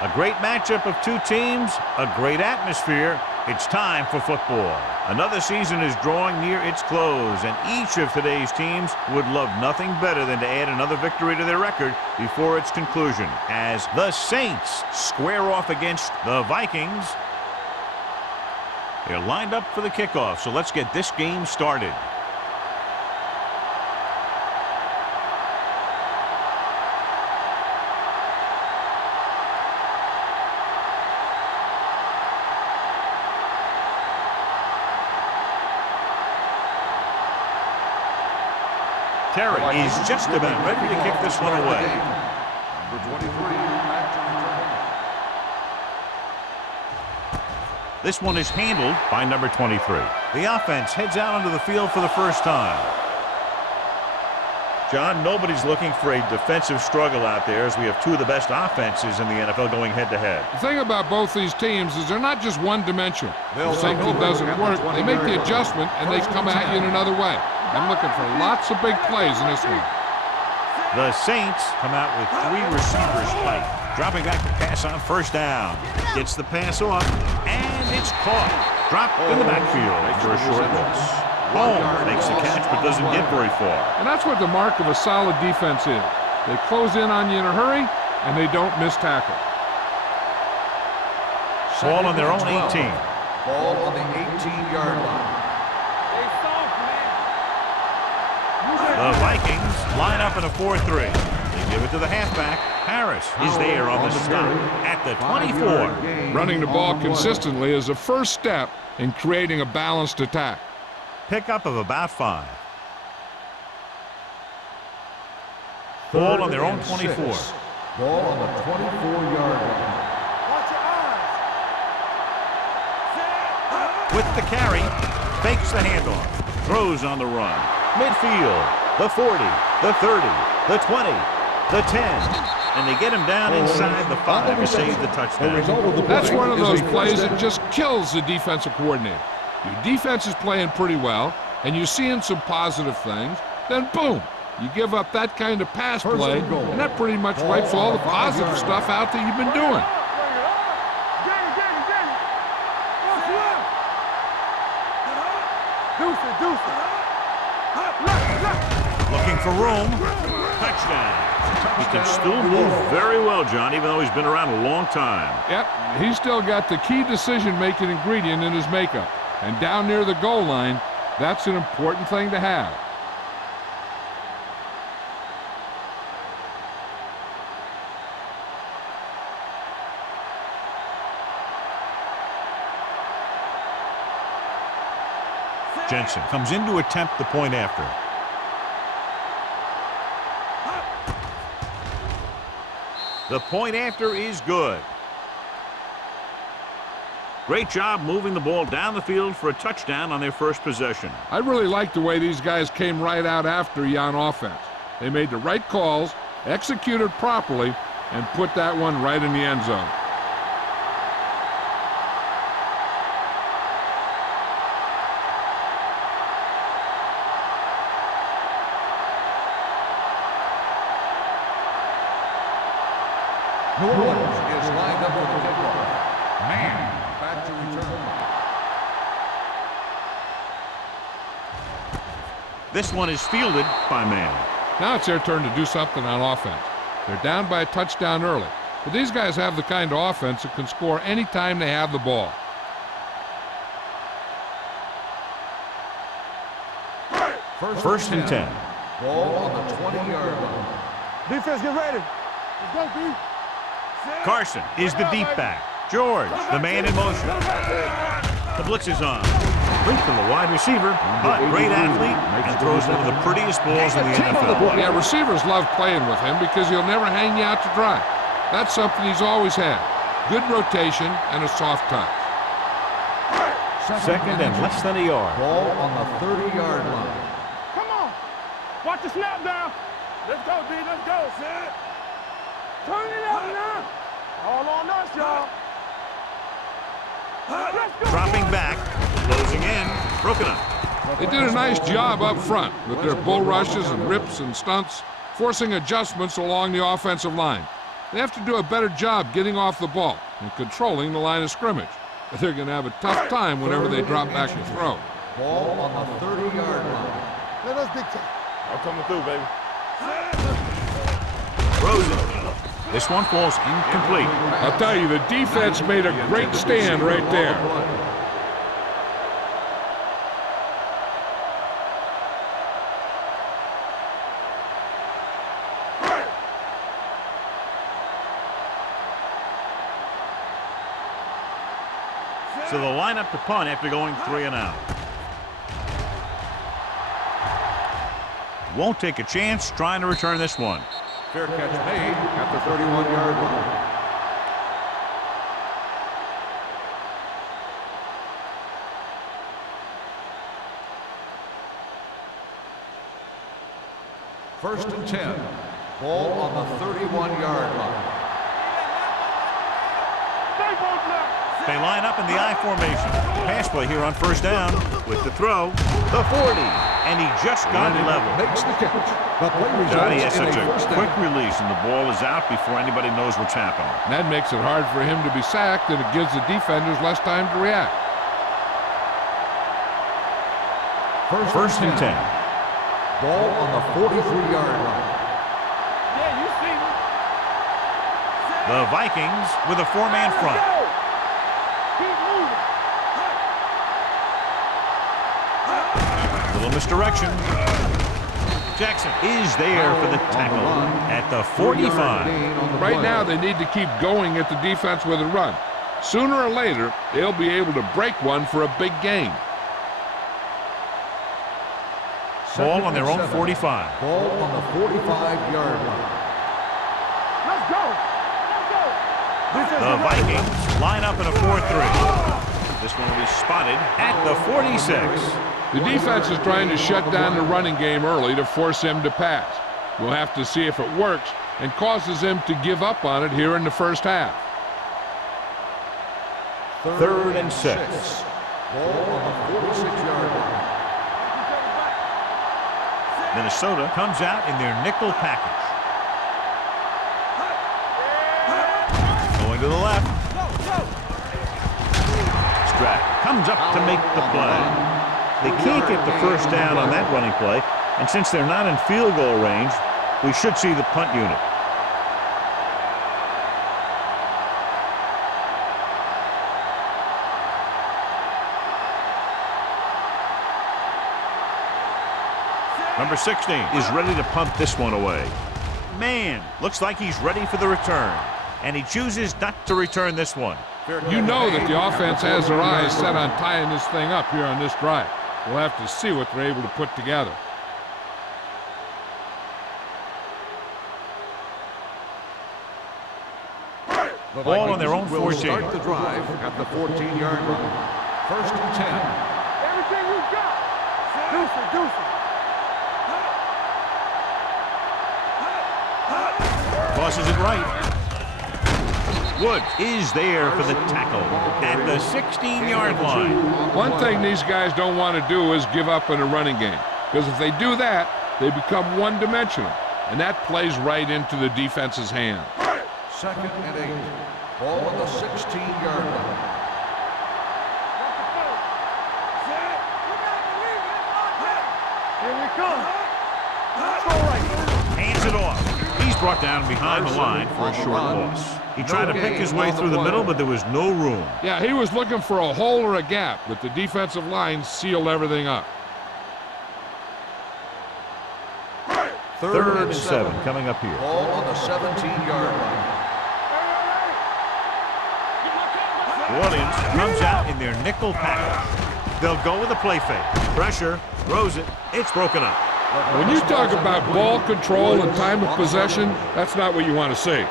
A great matchup of two teams, a great atmosphere. It's time for football. Another season is drawing near its close, and each of today's teams would love nothing better than to add another victory to their record before its conclusion, as the Saints square off against the Vikings. They're lined up for the kickoff, so let's get this game started. Terry is just about ready to kick this one away. Number 23, This one is handled by number 23. The offense heads out onto the field for the first time. John, nobody's looking for a defensive struggle out there, as we have two of the best offenses in the NFL going head-to-head. The thing about both these teams is they're not just one-dimensional. If something doesn't work, they make the adjustment, and they come at you in another way. I'm looking for lots of big plays in this one. The Saints come out with three receivers tight. Dropping back to pass on first down. Gets the pass off, and it's caught. Dropped in the backfield for a short loss. Holmes makes the catch but doesn't get very far. And that's what the mark of a solid defense is. They close in on you in a hurry, and they don't miss tackle. Ball on their own 18. Ball on the 18-yard line. The Vikings line up in a 4-3. They give it to the halfback. Harris is there on the stop at the 24. Running the ball consistently is the first step in creating a balanced attack. Pickup of about 5. Ball on their own 24. Ball on the 24-yard line. With the carry, fakes the handoff, throws on the run. Midfield, the 40, the 30, the 20, the 10. And they get him down inside the 5 to save the touchdown. That's one of those plays that just kills the defensive coordinator. Your defense is playing pretty well, and you're seeing some positive things, then boom, you give up that kind of pass play, and that pretty much wipes all the positive stuff out that you've been doing. Looking for room. Touchdown. He can still move very well, John, even though he's been around a long time. Yep, he's still got the key decision-making ingredient in his makeup. And down near the goal line, that's an important thing to have. Jensen comes in to attempt the point after. The point after is good. Great job moving the ball down the field for a touchdown on their first possession. I really like the way these guys came right out after you on offense. They made the right calls, executed properly, and put that one right in the end zone. New Orleans is lined up for the kickoff. Man, back to return. This one is fielded by Man. Now it's their turn to do something on offense. They're down by a touchdown early, but these guys have the kind of offense that can score any time they have the ball. First and 10. Ball on the 20-yard line. Defense, get ready. Let's go, D. Carson is the deep back. George, the man in motion. The blitz is on. Complete to the wide receiver, but great athlete, and throws one of the prettiest balls in the NFL. Yeah, receivers love playing with him because he'll never hang you out to dry. That's something he's always had. Good rotation and a soft touch. Second and less than a yard. Ball on the 30-yard line. Come on. Watch the snap down. Let's go, D. Let's go. Turn it up now. All on us, y'all. Dropping back, closing in, broken up. They did a nice job up front with their bull rushes and rips and stunts, forcing adjustments along the offensive line. They have to do a better job getting off the ball and controlling the line of scrimmage. They're going to have a tough time whenever they drop back to throw. Ball on the 30-yard line. Let us big time. I'm coming through, baby. Throws it. This one falls incomplete. I'll tell you, the defense made a great stand right there. So they'll line up to punt after going 3 and out. Won't take a chance trying to return this one. Fair catch made at the 31-yard line. First and 10. Ball on the 31-yard line. They line up in the I formation. Pass play here on first down with the throw. The 40. And he just got level. Makes the catch. The play Johnny has results in such a first quick down. release, and the ball is out before anybody knows what's happening. That makes it hard for him to be sacked, and it gives the defenders less time to react. First and 10. Ball on the 43-yard line. Yeah, you see me. The Vikings with a 4-man front. Keep moving. Little misdirection. Jackson is there for the tackle at the 45. Right now, they need to keep going at the defense with a run. Sooner or later, they'll be able to break one for a big gain. Ball on their own 45. Ball on the 45-yard line. Let's go. Let's go. The Vikings line up in a 4-3. This one will be spotted at the 46. The defense is trying to shut down the running game early to force him to pass. We'll have to see if it works and causes him to give up on it here in the first half. Third and 6. Ball on the 46-yard line. Minnesota comes out in their nickel package. Going to the left. Stratton comes up to make the play. They can't get the first down on that running play, and since they're not in field goal range, we should see the punt unit. Number 16 is ready to punt this one away. Man, looks like he's ready for the return, and he chooses not to return this one. You know that the offense has their eyes set on tying this thing up here on this drive. We'll have to see what they're able to put together. Ball on their own 14. Start the drive at the 14-yard line. First and 10. Everything you got. Deuce it, deuce it. Tosses it right. Woods is there for the tackle at the 16-yard line. One thing these guys don't want to do is give up in a running game, because if they do that, they become one-dimensional, and that plays right into the defense's hand. Second and 8. Ball on the 16-yard line. Here we come. Let's go right. Hands it off. He's brought down behind the line for a short loss. He tried to pick his way through the middle, but there was no room. Yeah, he was looking for a hole or a gap, but the defensive line sealed everything up. Third and 7 coming up here. Ball on the 17-yard line. Williams comes out in their nickel package. They'll go with a play fake. Pressure, throws it, it's broken up. When you talk about ball control and time of possession, that's not what you want to see.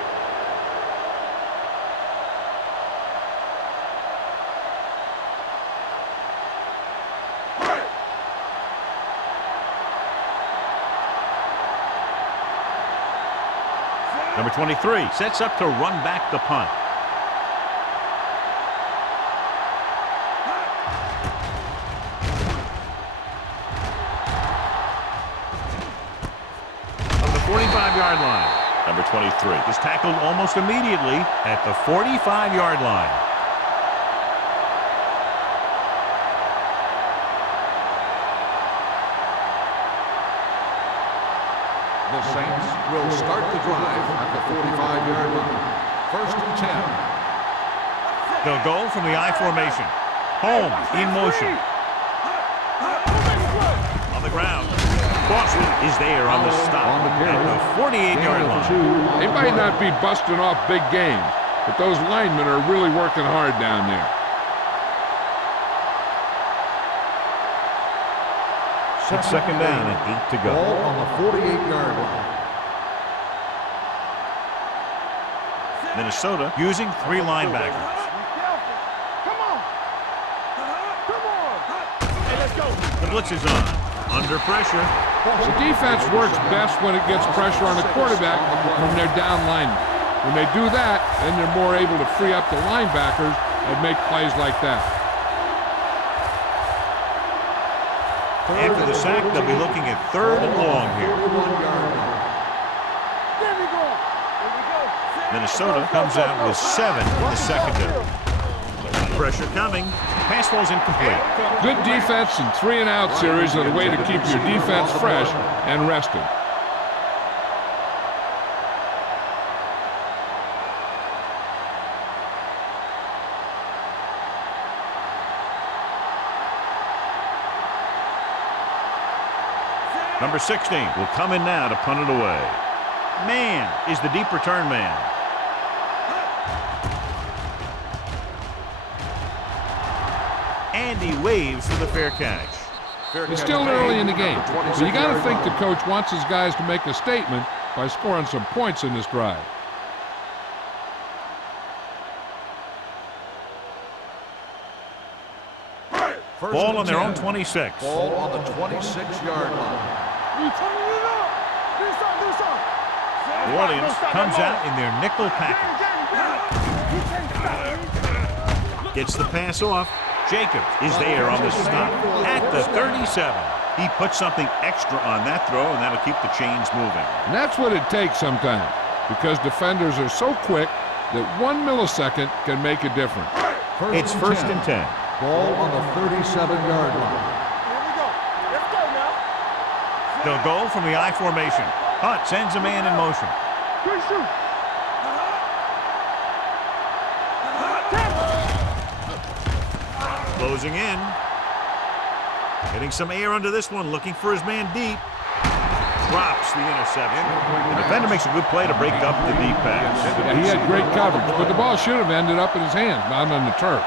Number 23 sets up to run back the punt. From the 45-yard line, number 23. Is tackled almost immediately at the 45-yard line. The Saints will start the drive at the 45-yard line. 1st and 10. They'll go from the I formation. Home in motion. On the ground. Boston is there on the stop at the 48-yard line. They might not be busting off big games, but those linemen are really working hard down there. It's 2nd down and 8 to go. Ball on the 48-yard line. Minnesota using 3 linebackers. Come on. Come on. Hey, let's go. The blitz is on. Under pressure. The defense works best when it gets pressure on the quarterback from their down linemen. When they do that, then they're more able to free up the linebackers and make plays like that. After the sack, they'll be looking at 3rd and long here. There we go. There we go. Minnesota comes out with 7 in the secondary. Pressure coming. Pass falls incomplete. Good defense and 3-and-out series are the way to keep your defense fresh and rested. Number 16 will come in now to punt it away. Man is the deep return man. And he waves for the fair catch. It's still early in the game, but you got to think the coach wants his guys to make a statement by scoring some points in this drive. Ball on their own 26. Ball on the 26-yard line. You turning it up. Do something. New Orleans comes out in their nickel package. Gets the pass off. Jacobs is there on the stop at the 37. He puts something extra on that throw, and that'll keep the chains moving. And that's what it takes sometimes, because defenders are so quick that 1 millisecond can make a difference. It's 1st and 10. Ball on the 37-yard line. Here we go. Let's go now. They'll go from the I formation. Hunt sends a man in motion. Good shoot. Closing in. Getting some air under this one, looking for his man deep. Drops the interception. The defender makes a good play to break up the deep pass. Yeah, he had great coverage, but the ball should have ended up in his hands, not on the turf.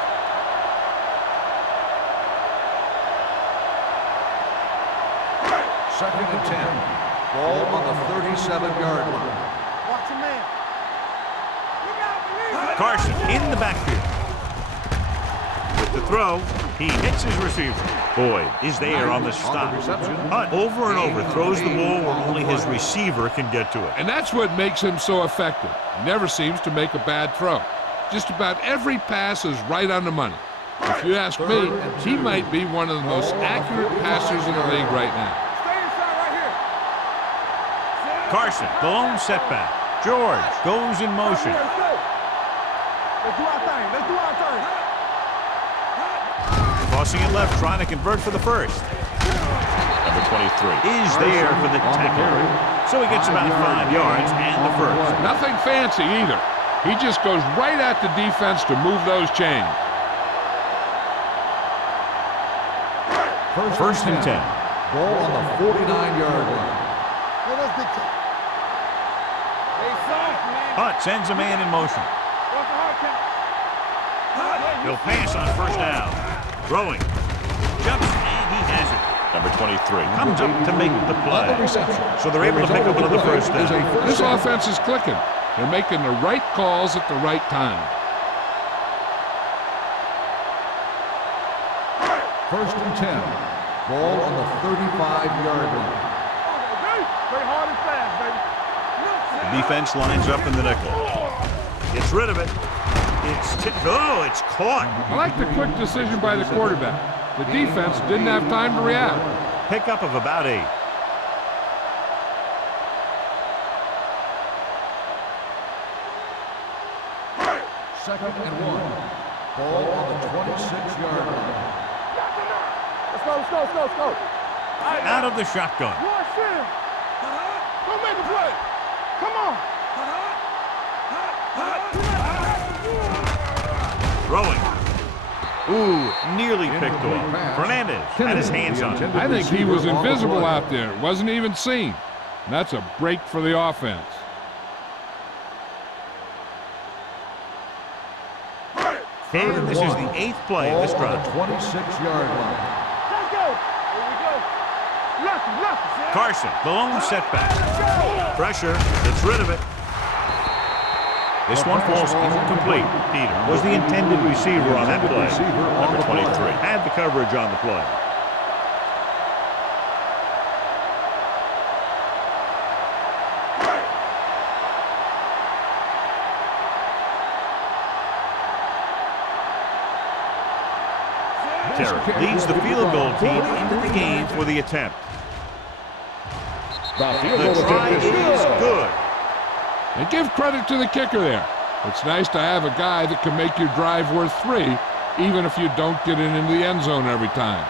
Second and 10. Ball on the 37-yard line. Watch your man. Look out, believe. Carson in the backfield. With the throw, he hits his receiver. Boyd is there on the stop. Hunt over and over throws the ball where only his receiver can get to it. And that's what makes him so effective. He never seems to make a bad throw. Just about every pass is right on the money. If you ask me, he might be one of the most accurate passers in the league right now. Stay inside right here. Carson, the lone setback. George goes in motion. Let's go. Let's do our thing. Let's do our thing. Crossing it left, trying to convert for the first. Number 23 is there for the tackle. So he gets about 5 yards and the first. Nothing fancy either. He just goes right at the defense to move those chains. 1st and 10. Ball on the 49-yard line. Hey, let's get to it. Hey, soft, man. Hunt sends a man in motion. What's the hard count? He'll pass on 1st down. Throwing. Jumps, and he has it. Number 23 comes up to make the play. So they're able to pick up another 1st down. This offense is clicking. They're making the right calls at the right time. 1st and 10. Ball on the 35-yard line. Play hard and fast, baby. The defense lines up in the nickel. Gets rid of it. It's tipped. Oh, it's caught. I like the quick decision by the quarterback. The defense didn't have time to react. Pickup of about 8. 2nd and 1. Ball on the 26-yard line. Let's go, let's go, let's go, let's go. Out of the shotgun. Rush in. Go make a play. Come on. Throwing. Ooh, nearly picked off. Fernandez had his hands on it. I think he was invisible out there. Wasn't even seen. And that's a break for the offense. And this is the 8th play of this drive. 26-yard line. Let's go. Here we go. Left. Carson, the lone setback. Pressure, gets rid of it. This one falls incomplete. Peter was the intended receiver on that play. Number 23 had the coverage on the play. Terry leads the field goal team into the game for the attempt. The try is good. And give credit to the kicker there. It's nice to have a guy that can make your drive worth 3, even if you don't get it into the end zone every time.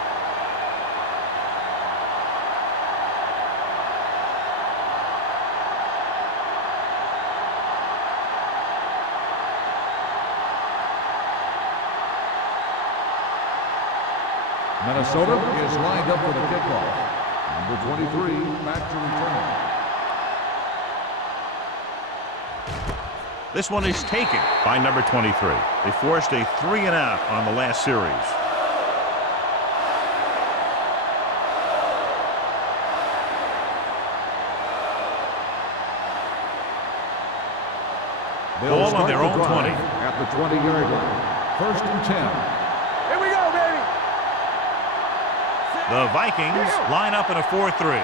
Minnesota is lined up for the kickoff. Number 23 back to return. This one is taken by number 23. They forced a 3-and-out on the last series. Ball on their own 20. At the 20-yard line. 1st and 10. Here we go, baby. The Vikings line up in a 4-3.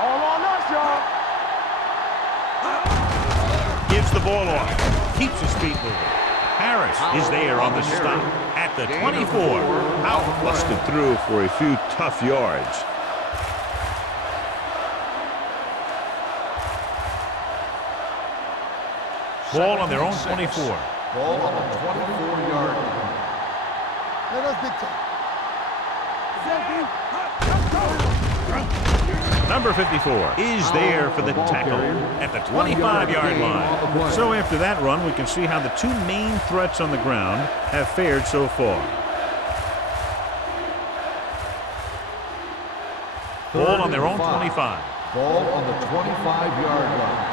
All on us, y'all. Gives the ball off. Keeps his feet moving. Harris is there on the stop at the 24. Out busted through for a few tough yards. Ball on their own 24. Ball on the 24-yard line. Let us big time. Number 54 is there for the tackle at the 25-yard line. So after that run, we can see how the 2 main threats on the ground have fared so far. Ball on their own 25. Ball on the 25-yard line.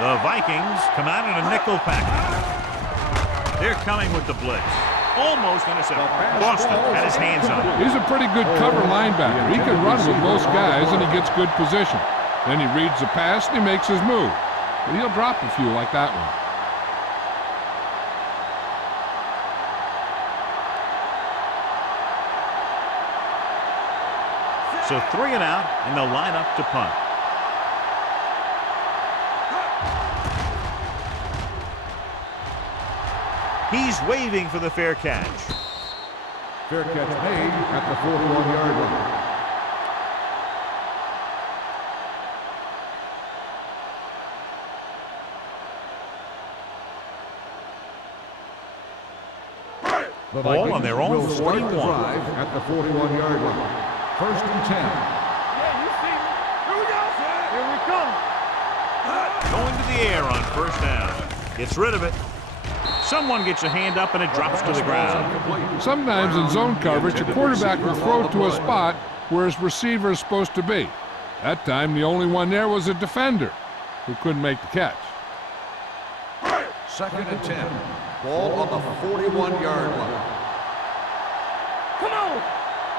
The Vikings come out in a nickel package. They're coming with the blitz. Almost intercepted. Boston had his hands on it. He's a pretty good cover linebacker. He can run with most guys, and he gets good position. Then he reads the pass, and he makes his move. But he'll drop a few like that one. So 3-and-out, and they'll line up to punt. He's waving for the fair catch. Fair catch made at the 41-yard line. The Ball on their own will start the 41. drive at the 41-yard line. 1st and 10. Yeah, you see me. Here we go. Here we come. Going to the air on 1st down. Gets rid of it. Someone gets a hand up and it drops to the ground. Sometimes in zone coverage, a quarterback will throw to a spot where his receiver is supposed to be. That time, the only one there was a defender who couldn't make the catch. 2nd and 10. Ball on the 41-yard line. Come on.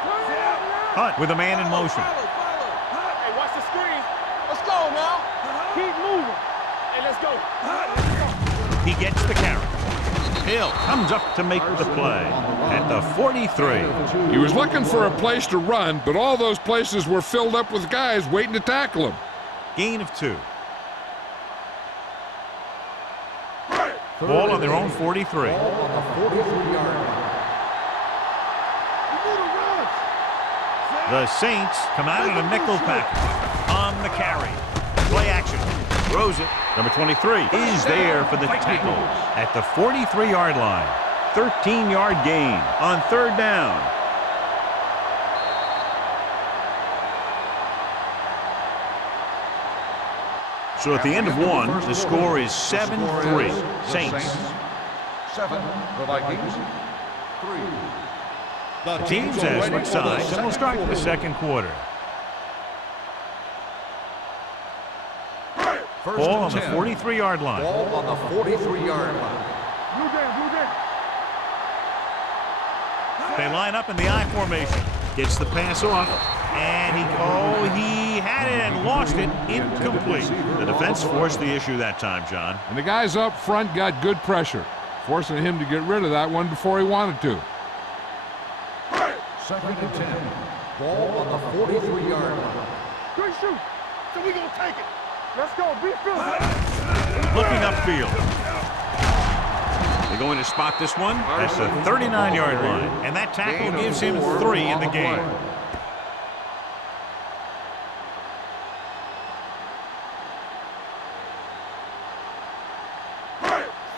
Turn it out now. Hunt with a man in motion. Hey, watch the screen. Let's go now. Keep moving. Hey, let's go. He gets the carry. Hill comes up to make the play at the 43. He was looking for a place to run, but all those places were filled up with guys waiting to tackle him. Gain of 2. Ball on their own 43. Ball on the 43-yard line. The Saints come out in a nickel package on the carry. Play action. Throws it. Number 23 is there for the tackle at the 43-yard line. 13-yard gain on third down. So at the end of one, the score is 7-3. Saints. 7, the Vikings. 3. The teams have switched sides, and we'll start the second quarter. Ball on the 43-yard line. Ball on the 43-yard line. They line up in the I formation. Gets the pass off, and he had it and lost it. Incomplete. The defense forced the issue that time, John. And the guys up front got good pressure, forcing him to get rid of that one before he wanted to. 2nd and 10. Ball on the 43-yard line. Good shoot. So we gonna take it. Let's go. Be field. Looking upfield. They're going to spot this one at the 39-yard line. And that tackle gives him 3 in the game.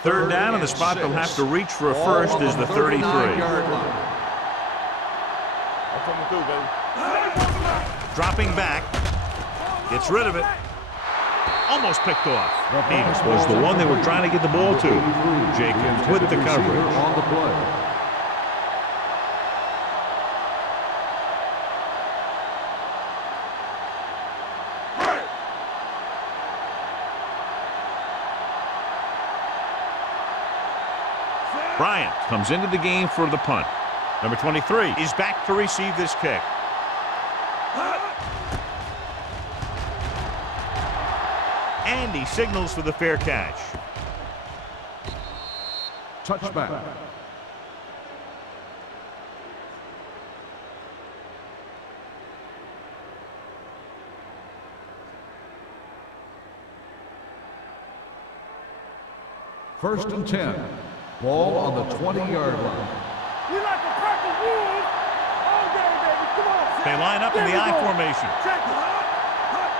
Third down, and the spot they'll have to reach for a first is the 33. Dropping back. Gets rid of it. Almost picked off. Davis was the one they were trying to get the ball to. Jacobs with the coverage. On the play. Bryant comes into the game for the punt. Number 23 is back to receive this kick. And he signals for the fair catch. Touchback. First and 10. Ball on the 20-yard line. We like to practice rules all day, baby. Come on. They line up in the I formation.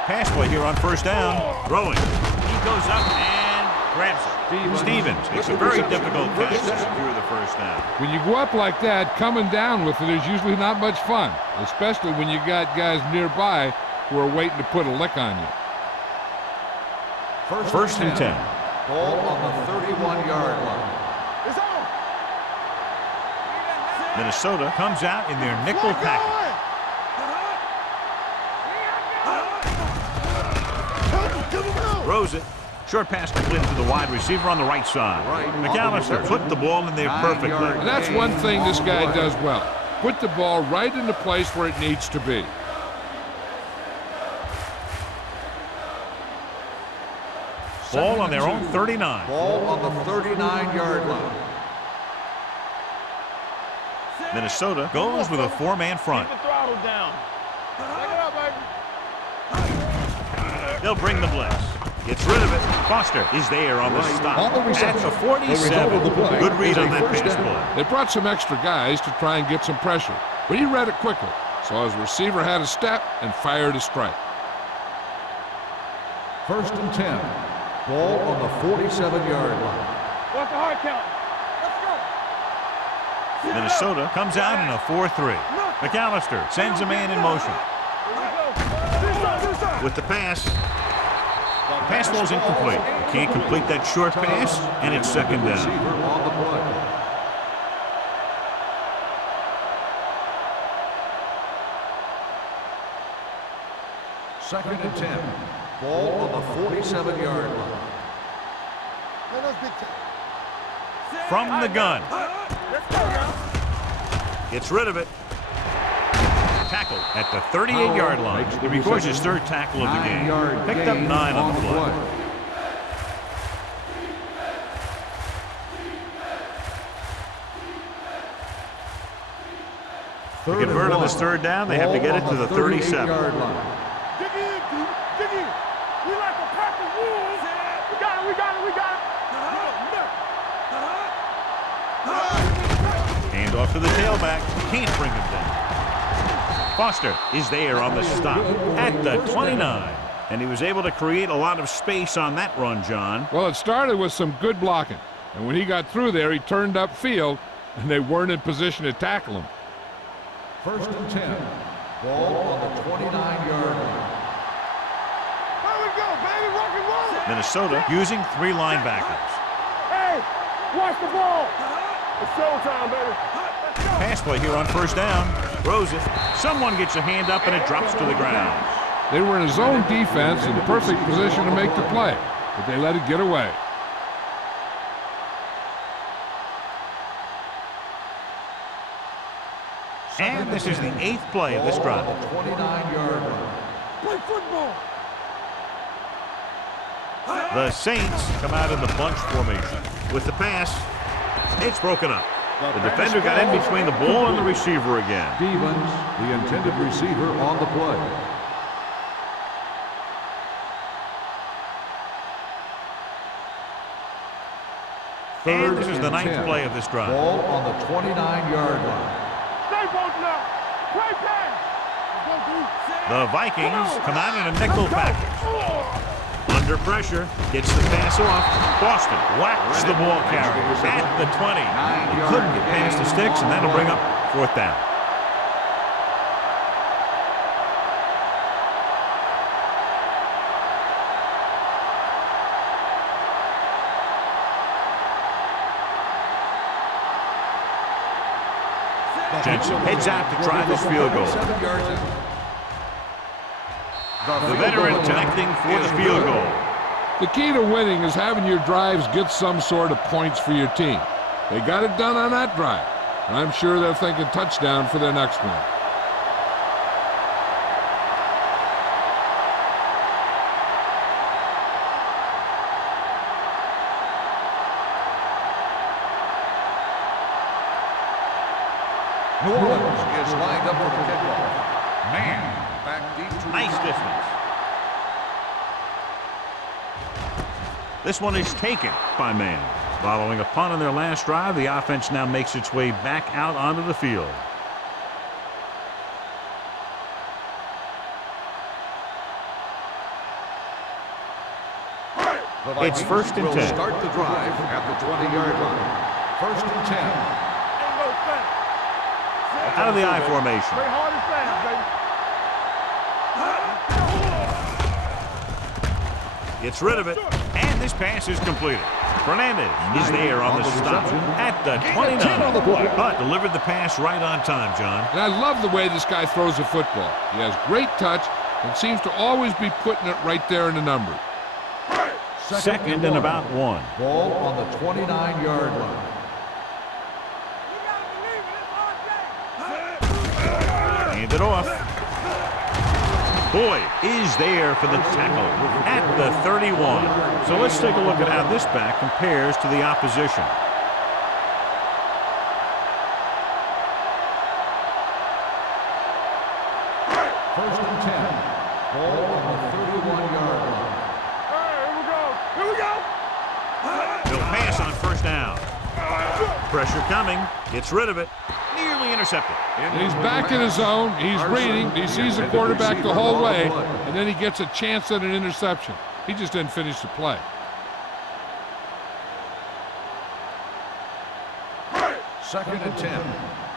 Pass play here on first down. Throwing. He goes up and grabs it. Stevens makes a very difficult catch to secure the first down. When you go up like that, coming down with it is usually not much fun, especially when you got guys nearby who are waiting to put a lick on you. First and 10. Ball on the 31-yard line. It's on. Minnesota comes out in their nickel package. Throws it. Short pass completed to the wide receiver on the right side. McAllister put the ball in there perfectly. And that's one thing this guy does well. Put the ball right in the place where it needs to be. Ball on their own 39. Ball on the 39-yard line. Minnesota goes with a 4-man front. Keep the throttle down. Back it up, baby. They'll bring the blitz. Gets rid of it. Foster is there on the stop. At the 47. Good read on that pass play. They brought some extra guys to try and get some pressure, but he read it quickly, so his receiver had a step and fired a strike. First and 10. Ball on the 47-yard line. What's the hard count? Let's go. Minnesota comes out in a 4-3. McAllister sends a man in motion. With the pass. The pass ball's incomplete. Can't complete that short pass, and it's second down. On the play. Second and 10. Ball on the 47-yard line. From the gun. Gets rid of it. Tackle at the 38-yard line. He records his third tackle of the game. Picked up 9 on the play. To convert on this third down, they have to get it to the 37. Dig in, dig in. We like to practice rules. We got it, we got it, we got it. Hand off to the tailback. Can't bring him down. Foster is there on the stop at the 29. And he was able to create a lot of space on that run, John. Well, it started with some good blocking. And when he got through there, he turned upfield, and they weren't in position to tackle him. 1st and 10. Ball on the 29-yard line. Here we go, baby. Rock and roll. Minnesota using 3 linebackers. Hey, watch the ball. It's showtime, baby. Pass play here on 1st down. Throws it. Someone gets a hand up, and it drops to the ground. They were in a zone defense in perfect position to make the play, but they let it get away. And this is the 8th play of this drive. 29-yard line. Play football. The Saints come out in the bunch formation. With the pass, it's broken up. The defender got in between the ball and the receiver again. Stevens, the intended receiver, on the play. And this is the 9th play of this drive. Ball on the 29-yard line. Stay bolted up. Play pass. The Vikings come out in a nickel package. Under pressure, gets the pass off. Boston whacks the ball carrier at the 20. He couldn't get past the sticks, and that'll bring up 4th down. Jensen heads out to try this field goal. The veteran connecting for the field goal. The key to winning is having your drives get some sort of points for your team. They got it done on that drive, and I'm sure they're thinking touchdown for their next one. New Orleans is lined up for the kickoff. Man, back deep to Nice distance. This one is taken by man. Following a punt on their last drive, the offense now makes its way back out onto the field. It's 1st and 10. Start the drive at the 20-yard line. 1st and 10. Ain't no fast. Out of the I formation. Play hard and fast, baby. Gets rid of it, and this pass is completed. Fernandez is there on the stop at the 29. But delivered the pass right on time, John. And I love the way this guy throws the football. He has great touch and seems to always be putting it right there in the numbers. 2nd and about 1. Ball on the 29-yard line. Hand it off. Boyd is there for the tackle at the 31. So let's take a look at how this back compares to the opposition. First and 10. Ball on the 31-yard line. Here we go. He'll pass on 1st down. Pressure coming. Gets rid of it. Nearly intercepted. And he's back in his zone. He's reading. He sees the quarterback the whole way, and then he gets a chance at an interception. He just didn't finish the play. 2nd and 10.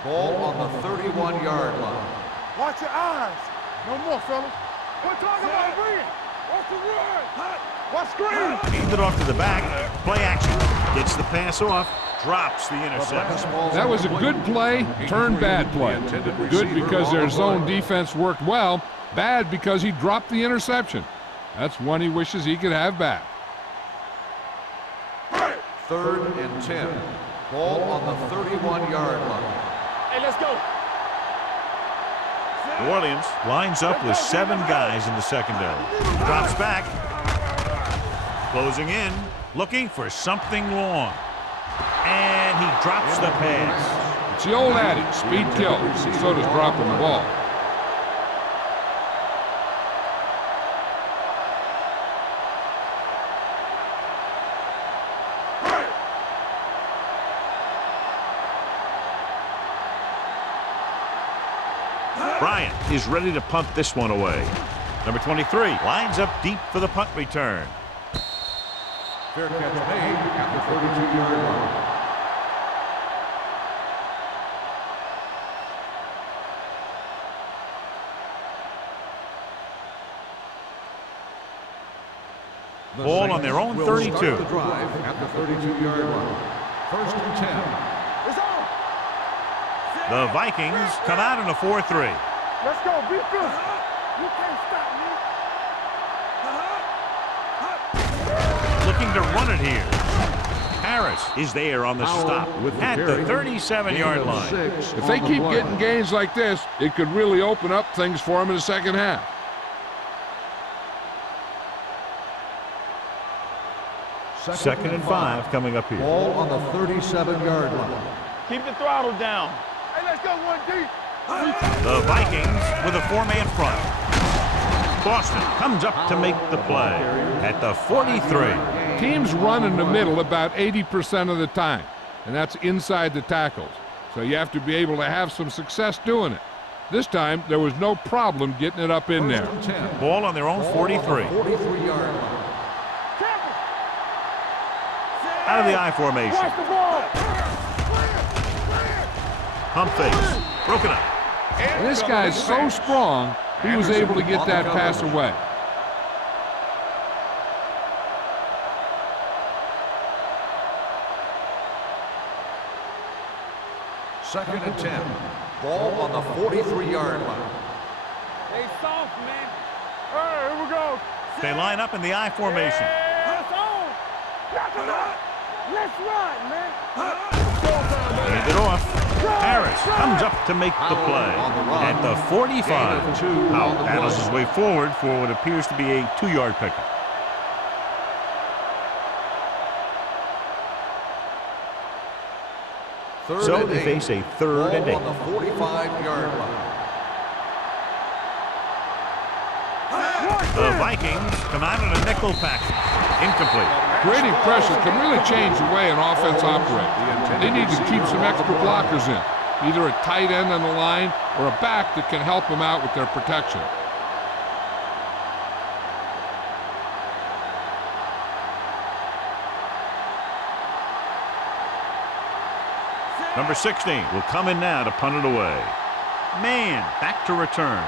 Ball on the 31-yard line. Watch your eyes. No more, fellas. We're talking about bringing. Watch the run. Watch screen. Hand it off to the back. Play action. Gets the pass off. Drops the interception. That was a good play, turned bad play. Good because their zone defense worked well. Bad because he dropped the interception. That's one he wishes he could have back. 3rd and 10. Ball on the 31-yard line. Hey, let's go. New Orleans lines up with 7 guys in the secondary. Drops back. Closing in. Looking for something long. And he drops the pass. It's the old adage, speed kills. So does dropping the ball. Bryant is ready to punt this one away. Number 23 lines up deep for the punt return. Fair catch made at the 32-yard line. Ball on their own 32. Start the drive at the 32-yard line. First and 10. It's on. The Vikings come out in a 4-3. Let's go. Be good. You can't stop me. Looking to run it here. Harris is there on the stop at the 37-yard line. If they keep getting gains like this, it could really open up things for them in the second half. Second and 5 coming up here. Ball on the 37-yard line. Keep the throttle down. Hey, let's go 1D. The Vikings with a 4-man front. Boston comes up to make the play at the 43. Teams run in the middle about 80% of the time, and that's inside the tackles. So you have to be able to have some success doing it. This time, there was no problem getting it up in there. Ball on their own 43. 43-yard line. Out of the I formation. Watch the ball. Pump fake. Broken up. And this guy's so strong, he was able to get that pass away. Second and 10. Ball on the 43-yard line. They soft, man. All right, here we go. They line up in the I formation. It's on. Knock him out. Let's run, man. Hand it off. Harris comes up to make the play at the 45. Powell battles his way forward for what appears to be a 2-yard pickup. So they face a 3rd and 8. On the 45-yard line. The Vikings come out in a nickel package. Incomplete. Creating pressure can really change the way an offense operates. They need to keep some extra blockers in, either a tight end on the line or a back that can help them out with their protection. Number 16 will come in now to punt it away. Man, back to return.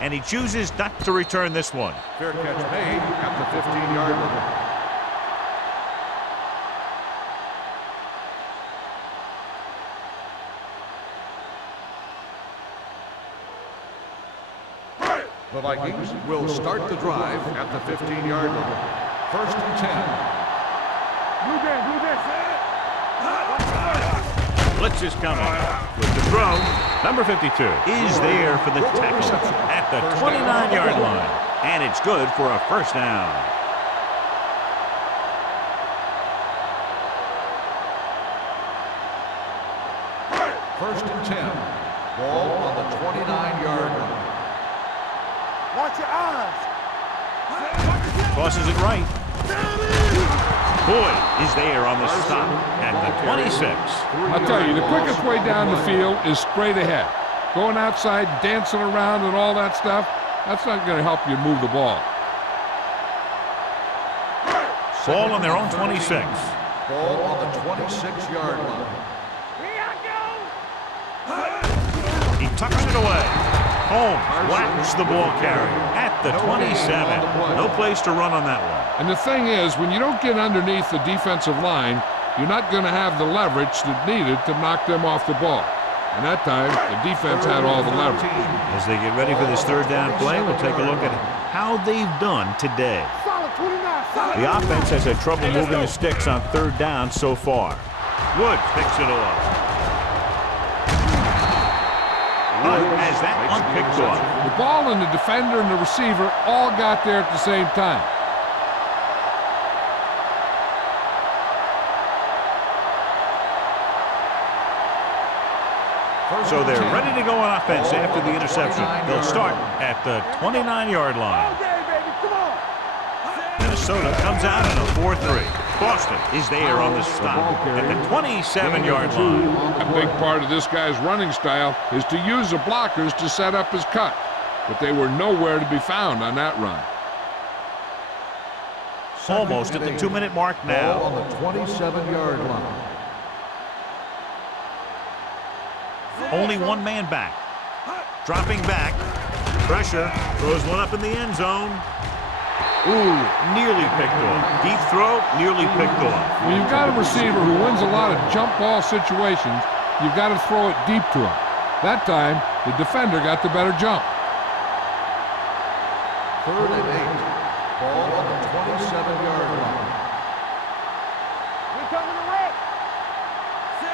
And he chooses not to return this one. Fair catch made at the 15-yard line. The Vikings will start the drive at the 15-yard line. First and 10. Blue this. Blitz is coming. With the throw, number 52 is there for the tackle at the 29-yard line. And it's good for a first down. First and 10. Ball on the 29-yard line. Watch your eyes. Tosses it right. Boyd is there on the stop at the 26. I'll tell you, the quickest way down the field is straight ahead. Going outside, dancing around and all that stuff, that's not going to help you move the ball. Ball on their own 26. Ball on the 26-yard line. Here I go. He tucks it away. Holmes whacks the ball carrier at the 27. No place to run on that one. And the thing is, when you don't get underneath the defensive line, you're not going to have the leverage that needed to knock them off the ball. And that time, the defense had all the leverage. As they get ready for this third down play, we'll take a look at how they've done today. Solid 29. Solid. The offense has had trouble moving the sticks on third down so far. Wood picks it off. Hunt has that one picked off. The ball and the defender and the receiver all got there at the same time. So they're ready to go on offense after the interception. They'll start at the 29-yard line. Okay, baby, come on. Minnesota comes out in a 4-3. Boston is there on the stop at the 27-yard line. A big part of this guy's running style is to use the blockers to set up his cut, but they were nowhere to be found on that run. Almost at the 2-minute mark now. On the 27-yard line. Only one man back. Dropping back. Pressure. Throws one up in the end zone. Ooh, nearly picked off. Deep throw, nearly picked off. When you've got a receiver who wins a lot of jump ball situations, you've got to throw it deep to him. That time, the defender got the better jump. 3rd and 8. Ball on the 27-yard line. We coming to wreck.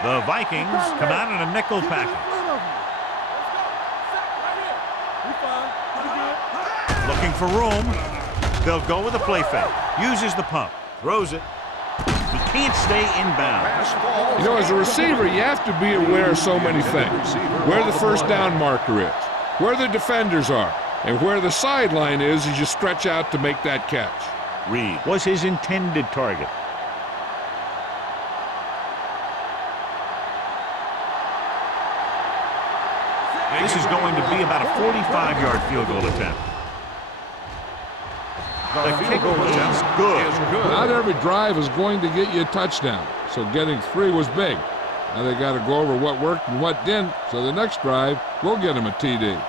The Vikings come out in a nickel package. Looking for room. They'll go with a play fake. Uses the pump. Throws it. He can't stay inbound. You know, as a receiver, you have to be aware of so many things. Where the first down marker is, where the defenders are, and where the sideline is as you stretch out to make that catch. Reed was his intended target. This is going to be about a 45-yard field goal attempt. The kick is good. Not every drive is going to get you a touchdown, so getting 3 was big. Now they got to go over what worked and what didn't, so the next drive will get him a TD.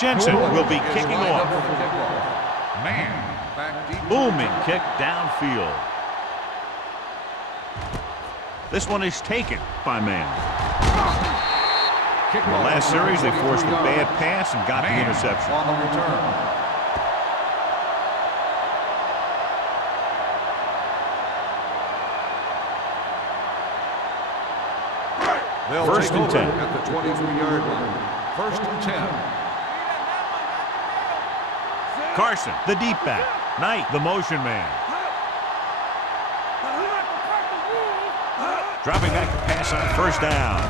Jensen will be kicking off. Man, back deep. Booming kick downfield. This one is taken by Mann. In the last series, they forced a bad pass and got the interception. On the return. They'll 1st and 10 at the 23-yard line. 1st and 10. Carson, the deep back. Knight, the motion man. Dropping back to pass on 1st down.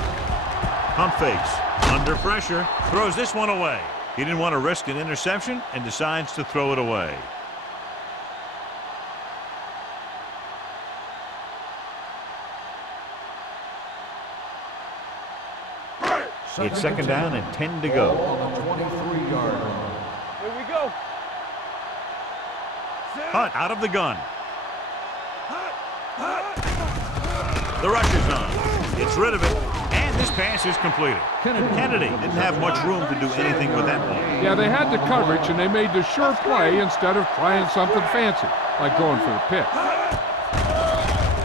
Pump fakes. Under pressure. Throws this one away. He didn't want to risk an interception and decides to throw it away. It's 2nd down and 10 to go. On the 23-yard line. Here we go. Hunt out of the gun. The rush is on. Gets rid of it. And this pass is completed. Kennedy didn't have much room to do anything with that ball. Yeah, they had the coverage, and they made the sure play instead of trying something fancy, like going for the pick.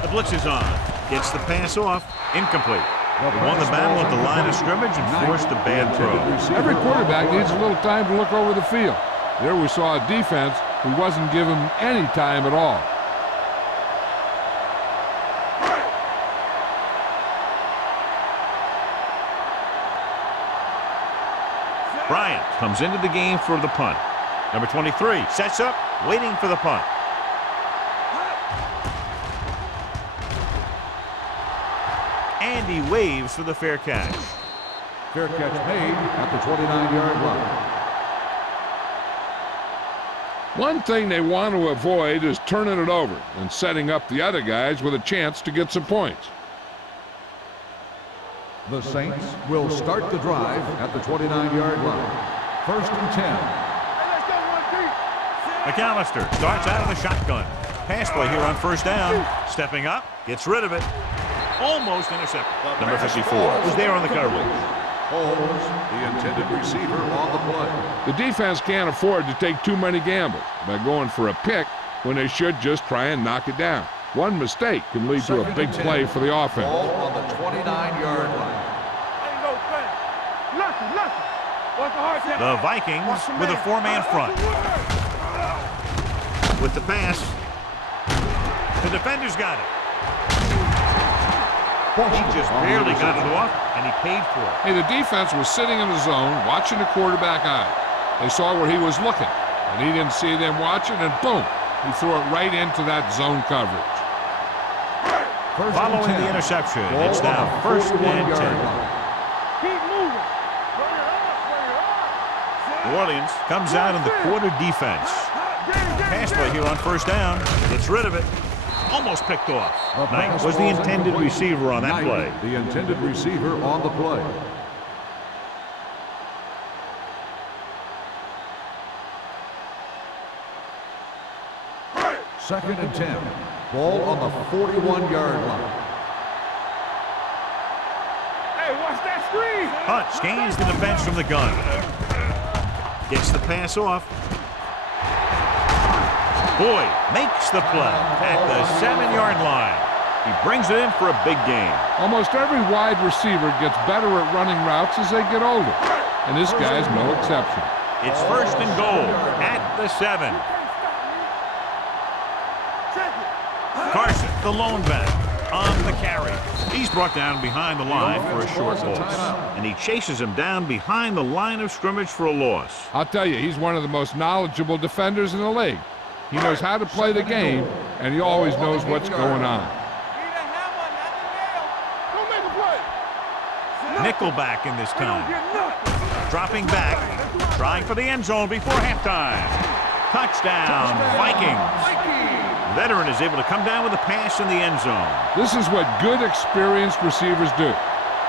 The blitz is on. Gets the pass off. Incomplete. He won the battle at the line of scrimmage and forced a bad throw. Every quarterback needs a little time to look over the field. There we saw a defense who wasn't given any time at all. Bryant comes into the game for the punt. Number 23 sets up, waiting for the punt. And he waves for the fair catch. Fair catch made at the 29-yard line. One thing they want to avoid is turning it over and setting up the other guys with a chance to get some points. The Saints will start the drive at the 29-yard line. 1st and 10. Hey, let's go one deep. McAllister starts out of the shotgun. Pass play here on 1st down. Stepping up, gets rid of it. Almost intercepted. Number 54 was there on the coverage. Holmes, the intended receiver, on the play. The defense can't afford to take too many gambles by going for a pick when they should just try and knock it down. One mistake can lead to a big play for the offense. Ball on the 29-yard line. Ain't no thing. Nothing. What's the hard time? The Vikings with a 4-man front. With the pass. The defender's got it. He just barely got it off, and he paid for it. Hey, the defense was sitting in the zone watching the quarterback eye. They saw where he was looking, and he didn't see them watching, and boom, he threw it right into that zone coverage. Following the interception, it's now 1st and 10. Keep moving. Bring it up, bring it up. New Orleans comes out in the quarter defense. Pass play here on 1st down. Gets rid of it. Almost picked off. Knight was the intended receiver on that play. The intended receiver on the play. Second and 10. Ball on the 41-yard line. Hey, watch that screen. Hunt scans the defense from the gun. Gets the pass off. Boyd makes the play at the 7-yard line. He brings it in for a big gain. Almost every wide receiver gets better at running routes as they get older, and this guy's no exception. It's 1st and goal at the 7. Carson, the lone back, on the carry. He's brought down behind the line for a short loss, and he chases him down behind the line of scrimmage for a loss. I'll tell you, he's one of the most knowledgeable defenders in the league. He knows how to play the game, and he always knows what's going on. Nickelback in this time. Dropping back, trying for the end zone before halftime. Touchdown, Vikings. The veteran is able to come down with a pass in the end zone. This is what good, experienced receivers do.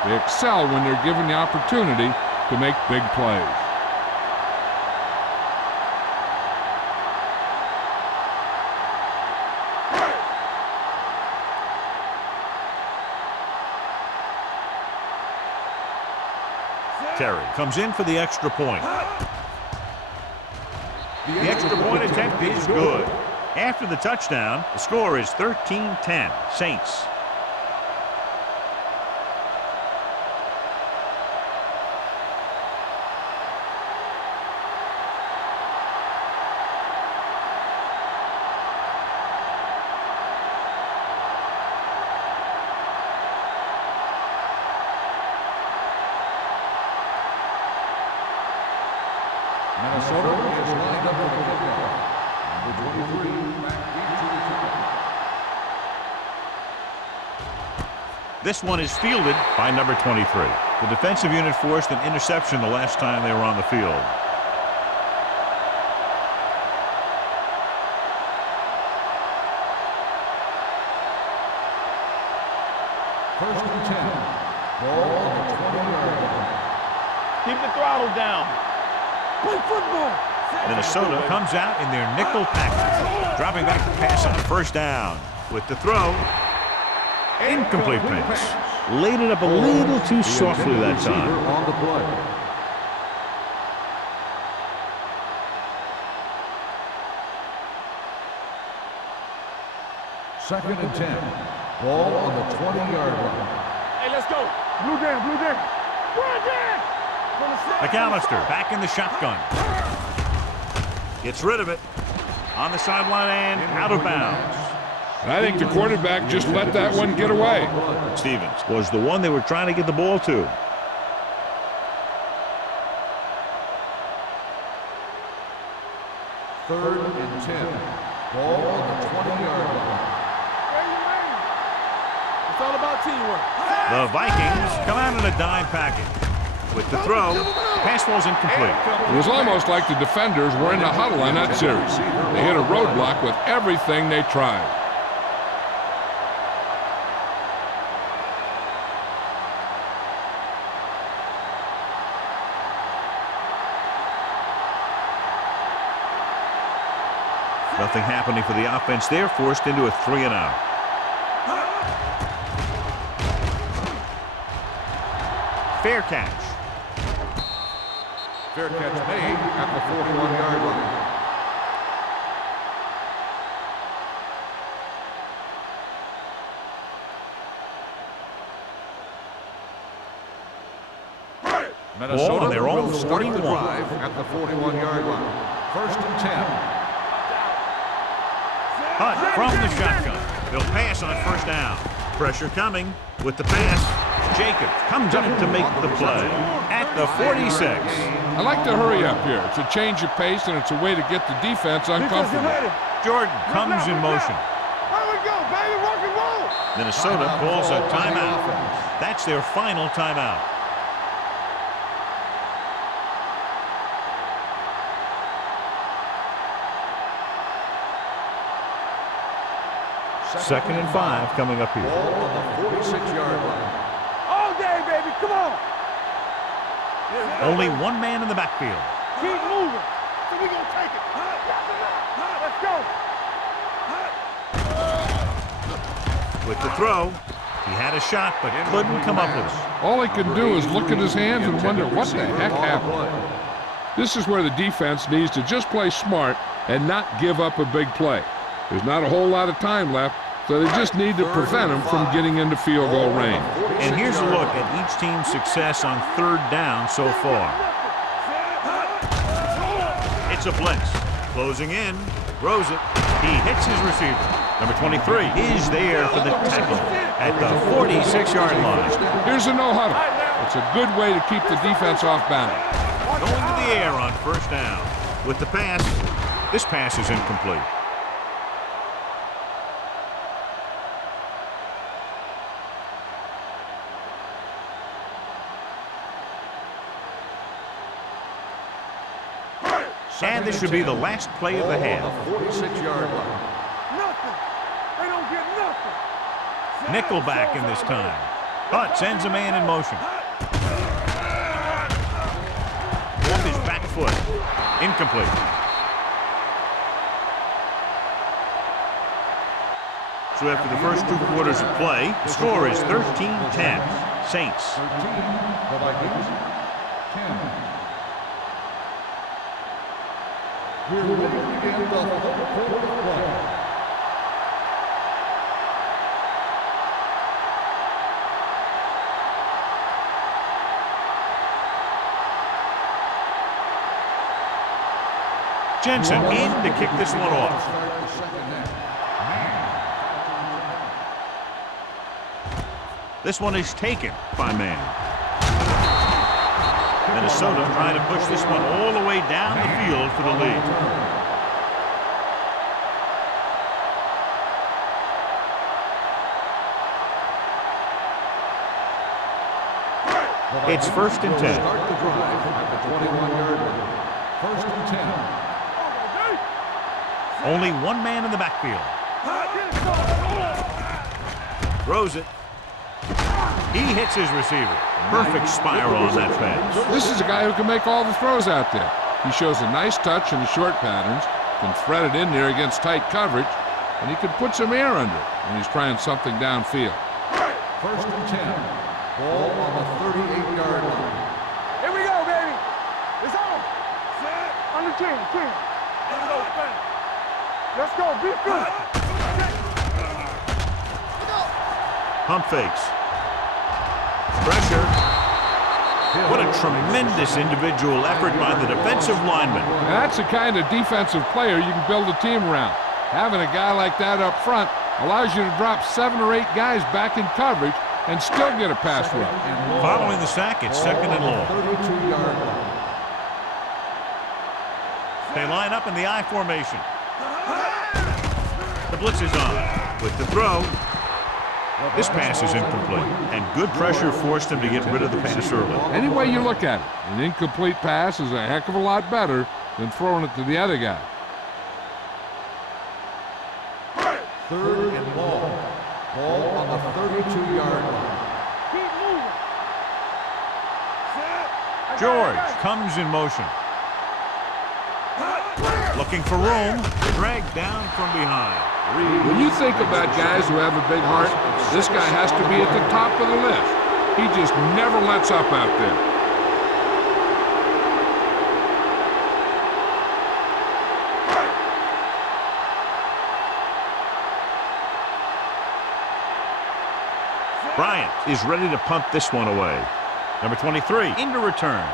They excel when they're given the opportunity to make big plays. Terry comes in for the extra point. The extra point attempt is good. After the touchdown, the score is 13-10, Saints. Minnesota is lined up for the kickoff. Number 23, back into the kickoff. This one is fielded by number 23. The defensive unit forced an interception the last time they were on the field. First and 10. Ball on the 20-yard line. Keep the throttle down. Play football. Minnesota comes out in their nickel package, dropping back to pass on 1st down. With the throw, incomplete pass. Laid it up a little too softly that time. On the play. Second and 10. Ball on the 20-yard line. Hey, let's go. Blue down, blue down. Blue down. McAllister back in the shotgun. Gets rid of it. On the sideline and out of bounds. I think the quarterback just let that one get away. Stevens was the one they were trying to get the ball to. Third and 10. Ball on the 20-yard line. It's all about teamwork. The Vikings come out in a dime package. With the throw, pass ball's incomplete. It was almost like the defenders were in the huddle on that series. They hit a roadblock with everything they tried. Nothing happening for the offense there, forced into a 3-and-out. Fair catch. Fair catch made at the 41-yard line. Minnesota on their own will start the 41. drive at the 41-yard line. First and 10. Hunt from the shotgun. They'll pass on 1st down. Pressure coming with the pass. Jacobs comes up to make the play at the 46. I like to hurry up here. It's a change of pace, and it's a way to get the defense uncomfortable. Jordan comes in motion. Here we go, baby. Rock and roll. Minnesota calls a timeout. That's their final timeout. Second and 5 coming up here. Ball on the 46-yard line. All day, baby. Come on. Only one man in the backfield. Keep moving. So we gonna take it. Let's go. With the throw, he had a shot but couldn't come up with it. All he can do is look at his hands and wonder what the heck happened. This is where the defense needs to just play smart and not give up a big play. There's not a whole lot of time left, so they just need to prevent him from getting into field goal range. And here's a look at each team's success on third down so far. It's a blitz. Closing in. Throws it. He hits his receiver. Number 23 is there for the tackle at the 46-yard line. Here's a no huddle. It's a good way to keep the defense off balance. Going to the air on first down. With the pass, this pass is incomplete. And this should be the last play of the half. 46-yard line. Nothing. They don't get nothing. Nickelback in this time. But sends a man in motion. Off his back foot. Incomplete. So after the first 2 quarters of play, the score is 13-10. Saints. 13, the Vikings, 10. We're ready to begin the third quarter of play. Jensen in to kick this one off. This one is taken by man. Minnesota trying to push this one all the way down the field for the lead. It's first and 10. Start the drive at the 21-yard line. First and 10. Only one man in the backfield. Throws it. He hits his receiver. Perfect spiral on that pass. This is a guy who can make all the throws out there. He shows a nice touch in the short patterns, can thread it in there against tight coverage, and he can put some air under it when he's trying something downfield. First and 10. Ball on the 38-yard line. Here we go, baby. It's on. On the 10. Let's go. Be good. Pump fakes. Pressure. What a tremendous individual effort by the defensive lineman. And that's the kind of defensive player you can build a team around. Having a guy like that up front allows you to drop 7 or 8 guys back in coverage and still get a pass rush. Following the sack, it's second and long. 32-yard line. They line up in the I formation. The blitz is on. With the throw, this pass is incomplete, and good pressure forced him to get rid of the pass early. Any way you look at it, an incomplete pass is a heck of a lot better than throwing it to the other guy. Third and long. Ball on the 32-yard line. Keep moving. George comes in motion. Looking for room, dragged down from behind. When you think about guys who have a big heart, this guy has to be at the top of the list. He just never lets up out there. Bryant is ready to punt this one away. Number 23 into return.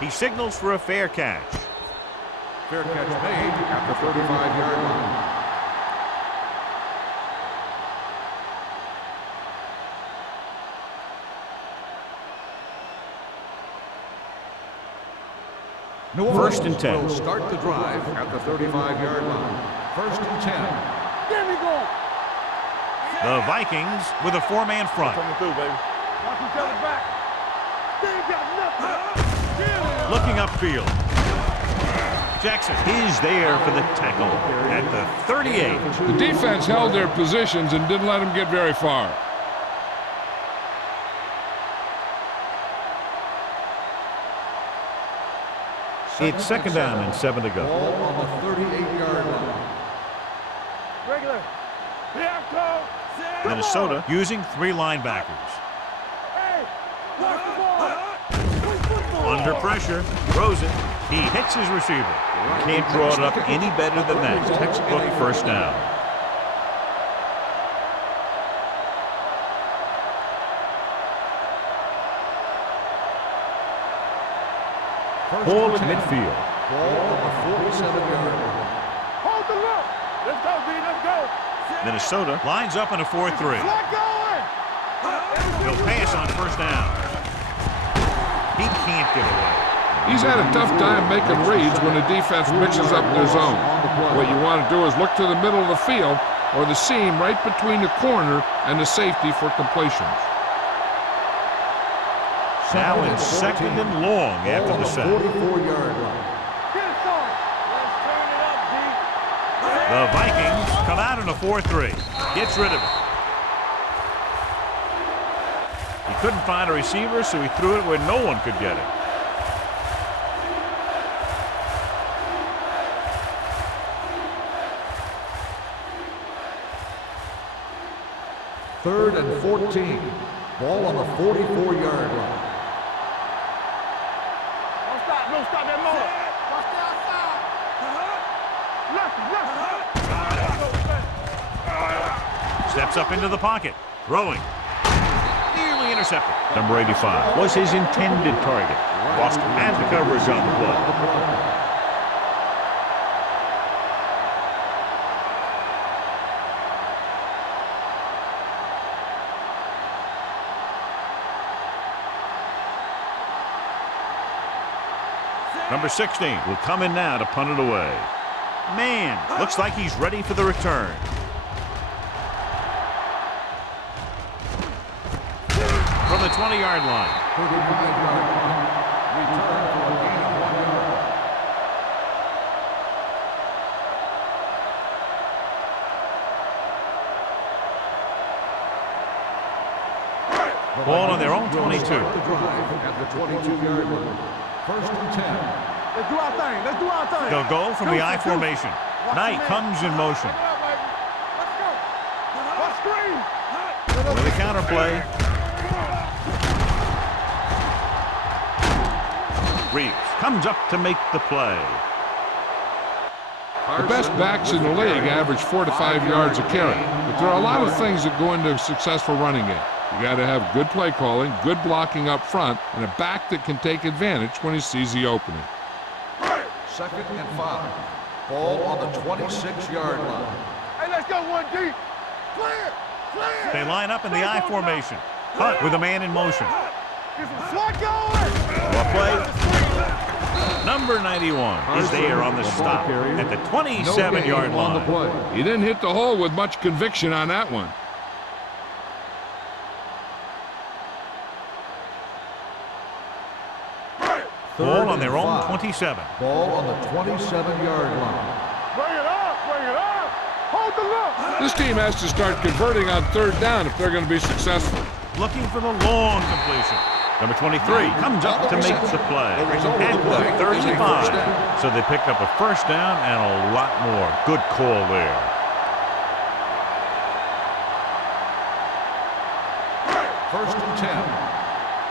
He signals for a fair catch. Fair catch made at the 35-yard line. First and 10. Will start the drive at the 35-yard line. First and 10. There we go. The Vikings with a four-man front. Coming through, baby. Watch each other back. They ain't got nothing. Looking upfield. Jackson is there for the tackle at the 38. The defense held their positions and didn't let them get very far. It's second down and 7 to go. Ball on the 38-yard line. Regular. Here I come. Minnesota using three linebackers. Hey, watch the ball. Under pressure, throws it. He hits his receiver. Can't draw it up any better than that. Textbook first down. Ball at midfield. Ball on the 47-yard line. Hold the look. Let's go, D. Let's go. Minnesota lines up in a 4-3. Let going. He'll pass on first down. He can't get away. He's had a tough time making reads when the defense mixes up their zone. What you want to do is look to the middle of the field or the seam right between the corner and the safety for completions. Now in second and long after the sack. 44-yard line. Get it started. Let's turn it up, D. The Vikings come out in a 4-3. Gets rid of it. He couldn't find a receiver, so he threw it where no one could get it. Third and 14. Ball on the 44-yard line. Don't stop that motor. Watch the outside. Left. Steps up into the pocket. Throwing. Nearly intercepted. Number 85 was his intended target. Boston had the coverage on the play. Number 16 will come in now to punt it away. Man, looks like he's ready for the return. From the 20-yard line. 35-yard line. Return for a gain of 1 yard. Ball on their own 22. Start the drive at the 22-yard line. First and 10. Let's do our thing. Let's do our thing. They'll go from the I formation. Knight comes in motion. Let's go. Let's screen. With the counterplay. Reeves comes up to make the play. The best backs in the league average 4 to 5 yards a carry, but there are a lot of things that go into a successful running game. You got to have good play calling, good blocking up front, and a back that can take advantage when he sees the opening. Second and 5. Ball on the 26-yard line. Hey, let's go 1D. Clear. Clear. They line up in the I formation. Hunt with a man in motion. Get some slot going. Well play. Number 91 is there on the stop at the 27-yard line. He didn't hit the hole with much conviction on that one. Ball on their own 27. Ball on the 27-yard line. Bring it up. Bring it up. Hold the look. This team has to start converting on third down if they're going to be successful. Looking for the long completion. Number 23 comes up to make the play at the 35. So they pick up a first down and a lot more. Good call there. First and 10.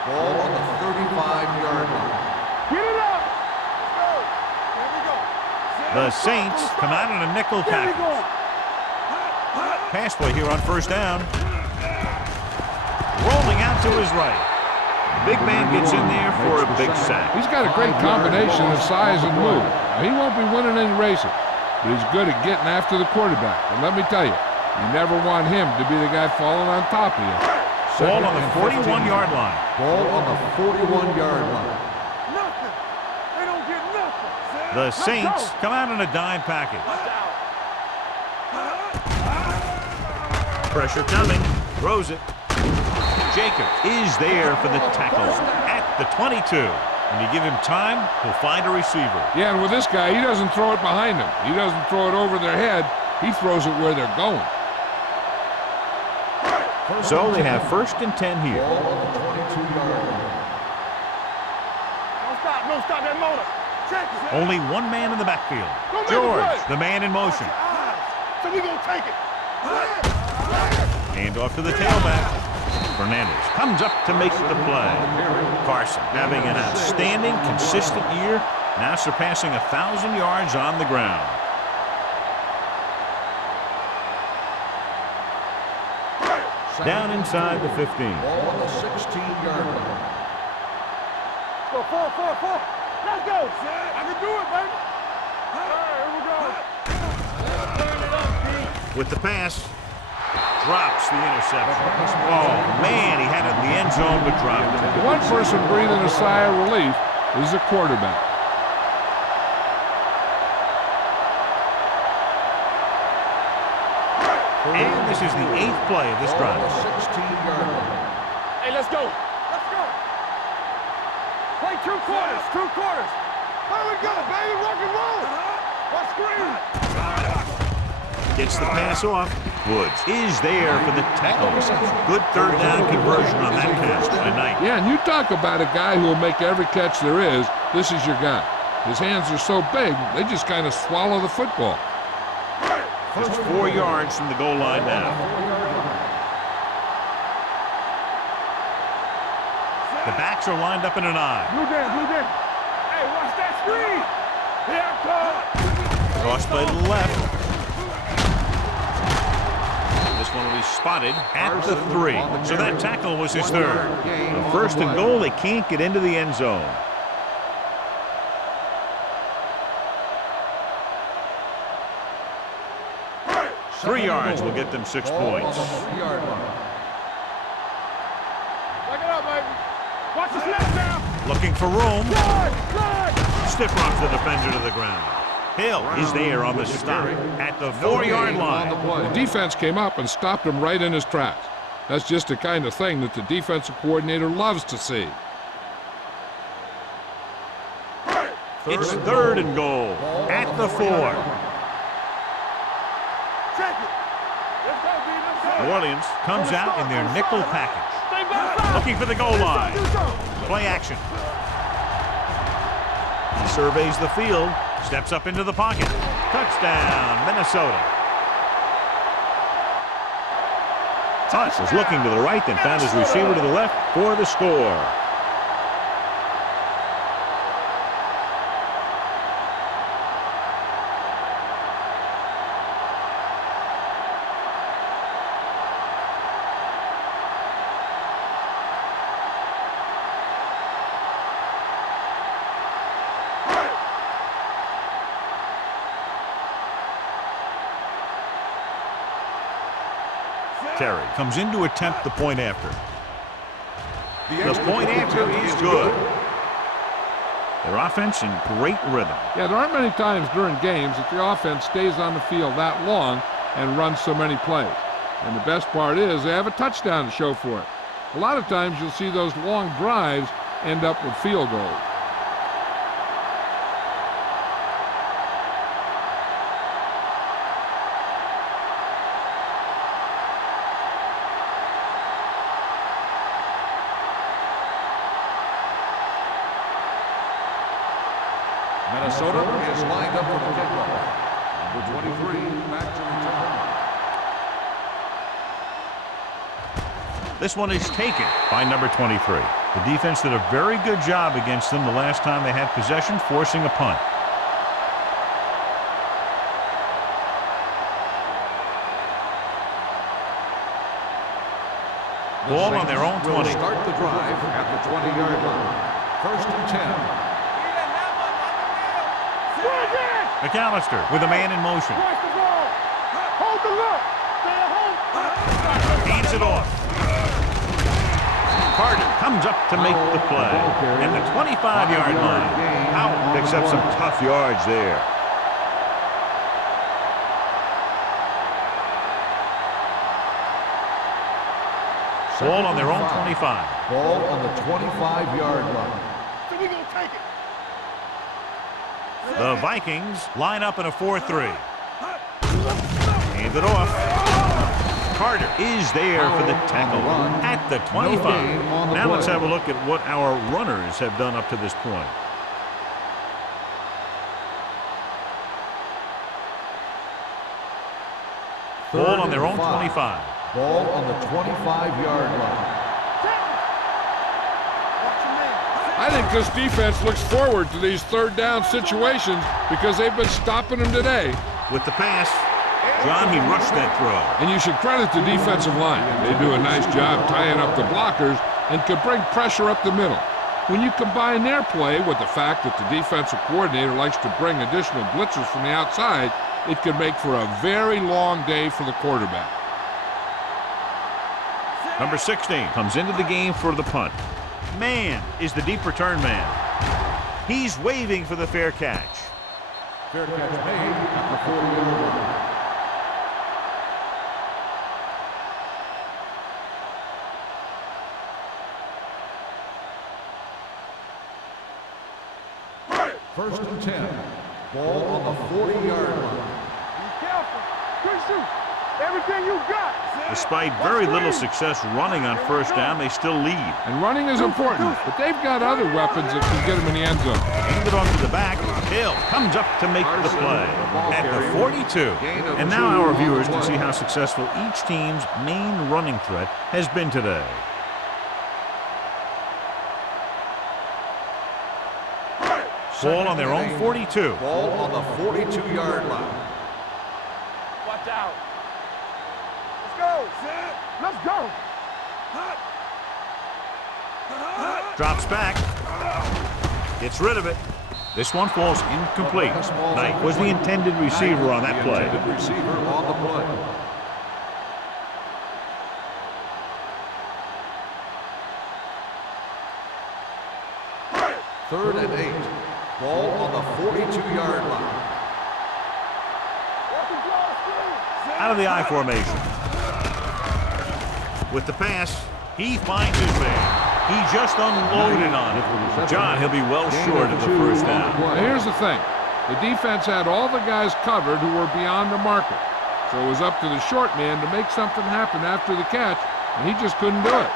Ball on the 35-yard line. Get it up. Let's go. Here we go. The Saints come out in a nickel Here we package. go. Pass play here on first down. Rolling out to his right. Big man gets in there for a big sack. He's got a great combination of size and move. Now, he won't be winning any races, but he's good at getting after the quarterback. And let me tell you, you never want him to be the guy falling on top of you. Ball on the 41-yard line. Ball on the 41-yard line. Nothing. They don't get nothing. The Saints come out in a dime package. Pressure coming. Throws it. Jacob is there for the tackle at the 22. When you give him time, he'll find a receiver. Yeah, and with this guy, he doesn't throw it behind him. He doesn't throw it over their head. He throws it where they're going. So they have 1st and 10 here. Don't stop that motor. Check it. Only one man in the backfield. George, the man in motion. So we gonna take it. Hand off to the tailback. Fernandez comes up to make the play. Carson having an outstanding, consistent year, now surpassing 1,000 yards on the ground. Down inside the 15. Ball on the 16-yard line. Go, 4. Let's go. I can do it, baby. All right, here we go. Turn it up, Pete. With the pass, drops the interception. Oh, man, he had it in the end zone, but dropped it. The one person breathing a sigh of relief is the quarterback. And this is the 8th play of this drive. 16-yard line. Hey, let's go. Let's go. Play 2 quarters. 2 quarters. There we go, baby. Rock and roll. What screen? Gets the pass off. Woods is there for the tackle. Good 3rd down conversion on that catch tonight. Yeah, and you talk about a guy who will make every catch there is. This is your guy. His hands are so big, they just kind of swallow the football. Just 4 yards from the goal line now. The backs are lined up in an eye. Blue down. Hey, watch that screen. Here I come. Cross play to the left. This one will be spotted at the 3. So that tackle was his 3rd. The 1st and goal, they can't get into the end zone. Three yards will get them 6 points. Back it up, baby. Watch the snap now. Looking for room. Good. Stiff arms the defender to the ground. Hill is there on the stop at the 4-yard line. The defense came up and stopped him right in his tracks. That's just the kind of thing that the defensive coordinator loves to see. It's 3rd and goal at the 4. Check it. Let's go, B. Let's go. New Orleans comes out in their nickel package. Stay back. Looking for the goal line. Play action. He surveys the field, steps up into the pocket. Touchdown, Minnesota. Hunt was looking to the right, then found his receiver to the left for the score. Terry comes in to attempt the point after. The point after is good. Their offense in great rhythm. Yeah, there aren't many times during games that the offense stays on the field that long and runs so many plays. And the best part is they have a touchdown to show for it. A lot of times you'll see those long drives end up with field goals. Minnesota is lined up for the kickoff. Number 23, back to return. This one is taken by number 23. The defense did a very good job against them the last time they had possession, forcing a punt. Ball on their own 20. Start the drive at the 20-yard line. 1st and 10. McAllister with a man in motion. Hold the look. Stay at home. Hands it off. Carter comes up to make the play. And the 25-yard line. Out picks up some tough yards there. Ball on their own 25. Ball on the 25-yard line. So we gonna take it. The Vikings line up in a 4-3. Hand it off. Carter is there for the tackle at the 25. Now let's have a look at what our runners have done up to this point. Ball on their own 25. Ball on the 25-yard line. I think this defense looks forward to these third down situations because they've been stopping them today. With the pass, John, he rushed that throw. And you should credit the defensive line. They do a nice job tying up the blockers and can bring pressure up the middle. When you combine their play with the fact that the defensive coordinator likes to bring additional blitzers from the outside, it can make for a very long day for the quarterback. Number 16 comes into the game for the punt. Man is the deep return man. He's waving for the fair catch. Fair catch made at the 40-yard line. First and 10. Ball on the 40-yard line. Be careful. Good shoot. Everything you got. Despite very little success running on first down, they still lead. And running is important, but they've got other weapons that can get them in the end zone. Hand it off to the back. Hill comes up to make the play at the 42. And now our viewers can see how successful each team's main running threat has been today. Ball on their own 42. Ball on the 42-yard line. Watch out. Let's go. Let's go. Drops back. Gets rid of it. This one falls incomplete. Knight was the intended receiver on that play. Intended receiver on the play. Third and 8. Ball on the 42-yard line. Out of the I formation. With the pass, he finds his man. He just unloaded on it. John, he'll be well short of the first down. Now, here's the thing. The defense had all the guys covered who were beyond the marker. So it was up to the short man to make something happen after the catch, and he just couldn't do it.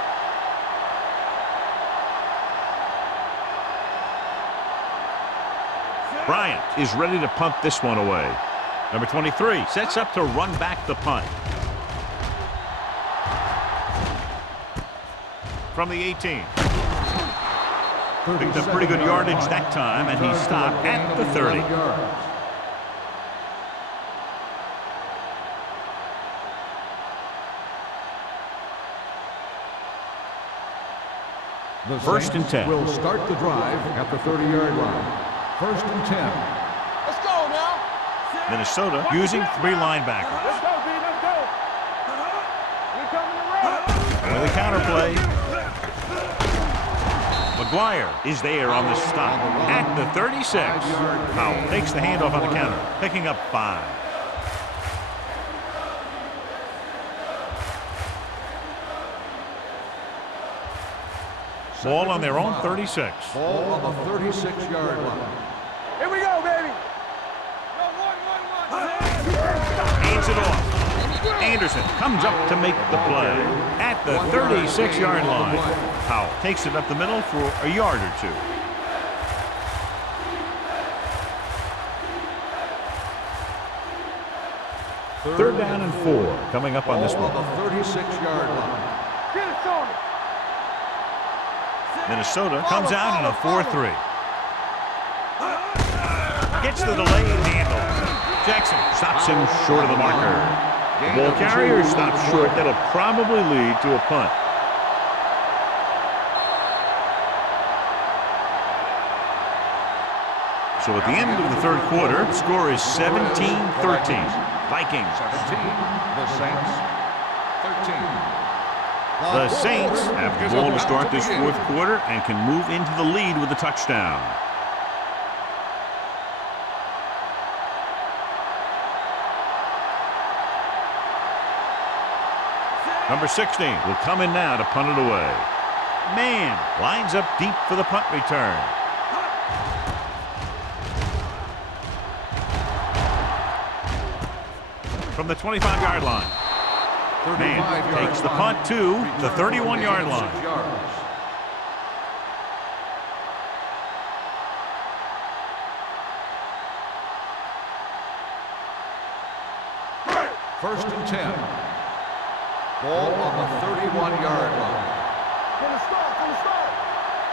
Bryant is ready to punt this one away. Number 23 sets up to run back the punt. From the 18. Picked up pretty good yardage that time, and he stopped at the 30. The First and 10. Will start the drive at the 30-yard line. First and 10. Let's go now. Minnesota using 3 linebackers. Let's go, B. Let's go. We coming around. With a counterplay. McGuire is there on the stop at the 36. Powell takes the handoff on the counter, picking up 5. Ball on their own 36. Ball on the 36-yard line. Here we go, baby. Hands it off. Anderson comes up to make the play at the 36-yard line. Powell takes it up the middle for a yard or 2. Third down and 4 coming up on this one. Ball on the 36-yard line. Get it, Tony. Minnesota comes out in a 4-3. Gets the delayed handle. Jackson stops him short of the marker. The ball carrier stops short. That'll probably lead to a punt. So at the end of the third quarter, the score is 17-13. Vikings. 17. The Saints. 13. The Saints have the ball to start this fourth quarter and can move into the lead with a touchdown. Number 16 will come in now to punt it away. Man lines up deep for the punt return. From the 25-yard line. Man takes the punt to the 31-yard line. First and 10. Ball on the 31-yard line. From the start, from the start.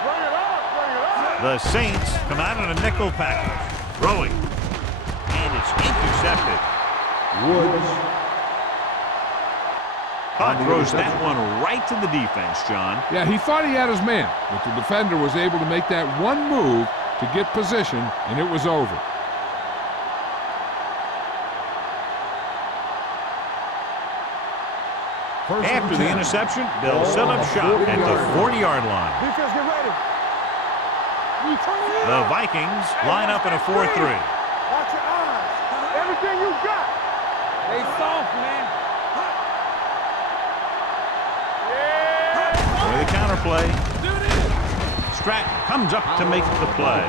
Bring it up, bring it up. The Saints come out in a nickel package. Throwing. And it's intercepted. Woods. Hunt throws that one right to the defense, John. Yeah, he thought he had his man, but the defender was able to make that one move to get position, and it was over. After the interception, they'll set up shop at the 40-yard line. Defense, get ready. You turn it The up. Vikings line up in a 4-3. Watch your eyes. Everything you got. They soft, man. For the counterplay. Stratton comes up to make the play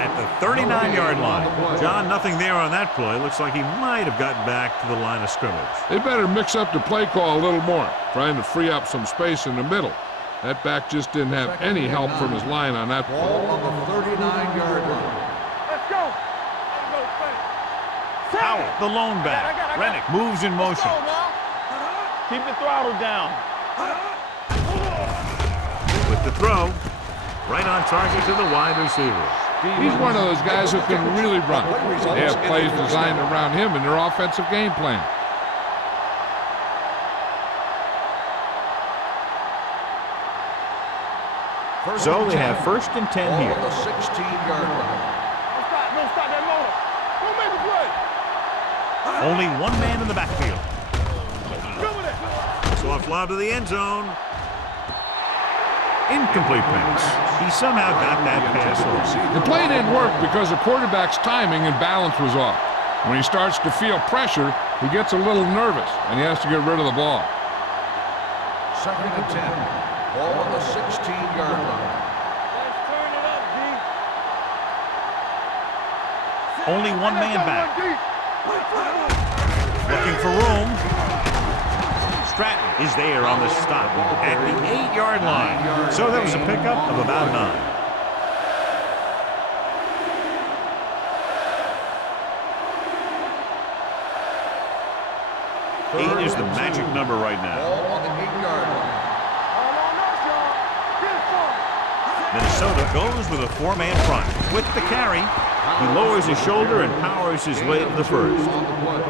at the 39-yard line. John, nothing there on that play. Looks like he might have gotten back to the line of scrimmage. They better mix up the play call a little more, trying to free up some space in the middle. That back just didn't have any help from his line on that play. Ball on the 39-yard line. Let's go. Howell, the lone back. Rennick moves in motion. Keep the throttle down. With the throw, right on target to the wide receiver. He's one of those guys who can really run. They have plays designed around him in their offensive game plan. So they have first and 10 Ball here. on the 16-yard line. Don't stop that motor. Don't make the play. Only one man in the backfield. Good with it. Soft lob to the end zone. Incomplete pass. He somehow got that pass off. The play didn't work because the quarterback's timing and balance was off. When he starts to feel pressure, he gets a little nervous, and he has to get rid of the ball. Second and 10. Ball on the 16-yard line. Let's turn it up, D. Only one man back. Looking for room. Stratton is there on the stop at the 8-yard line. So that was a pickup of about 9. 8 is the magic number right now. Ball on the 8-yard line. Minnesota goes with a 4-man front. With the carry, he lowers his shoulder and powers his way to the first. On the play.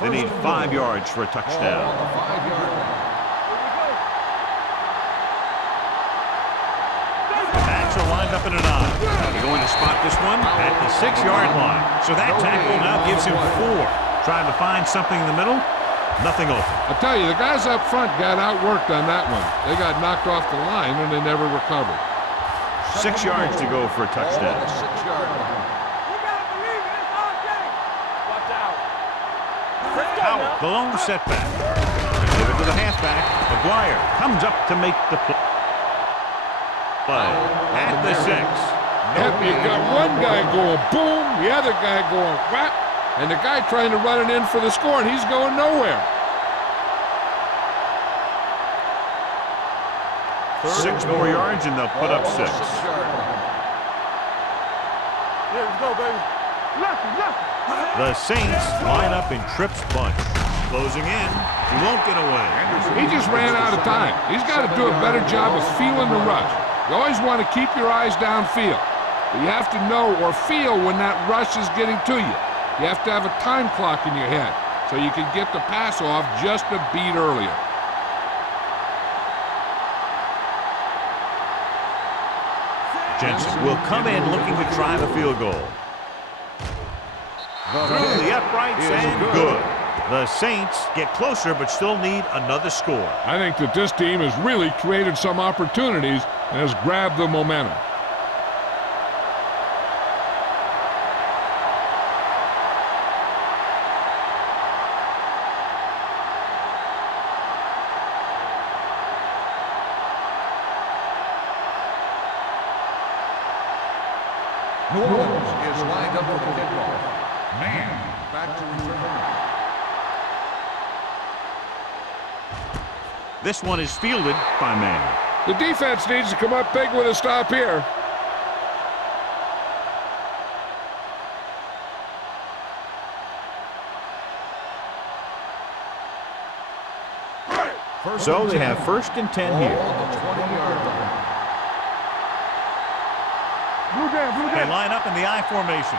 They need 5 yards for a Ball touchdown. on the 5-yard line. The backs are lined up in an eye. They're going to spot this one at the 6-yard line. So that tackle now gives him 4. Trying to find something in the middle. Nothing open. I tell you, the guys up front got outworked on that one. They got knocked off the line, and they never recovered. 6 yards to go for a Ball on touchdown. the 6-yard line. Howell, the lone setback. Give it to the halfback. McGuire comes up to make the play. At the 6. Yep, you got one guy going boom, the other guy going whap, and the guy trying to run it in for the score, and he's going nowhere. 6 more yards, and they'll put up 6. 6-yard line. Here we go, baby. Lefty. The Saints line up in Tripp's bunch. Closing in. He won't get away. He just ran out of time. He's got to do a better job of feeling the rush. You always want to keep your eyes downfield, but you have to know or feel when that rush is getting to you. You have to have a time clock in your head so you can get the pass off just a beat earlier. Jensen will come in looking to try the field goal. Through the uprights and good. The Saints get closer but still need another score. I think that this team has really created some opportunities and has grabbed the momentum. New Orleans is lined up for the kickoff. Man, back to return. This one is fielded by Man. The defense needs to come up big with a stop here. So they have 1st and 10 here. On the 20-yard line. They line up in the I formation.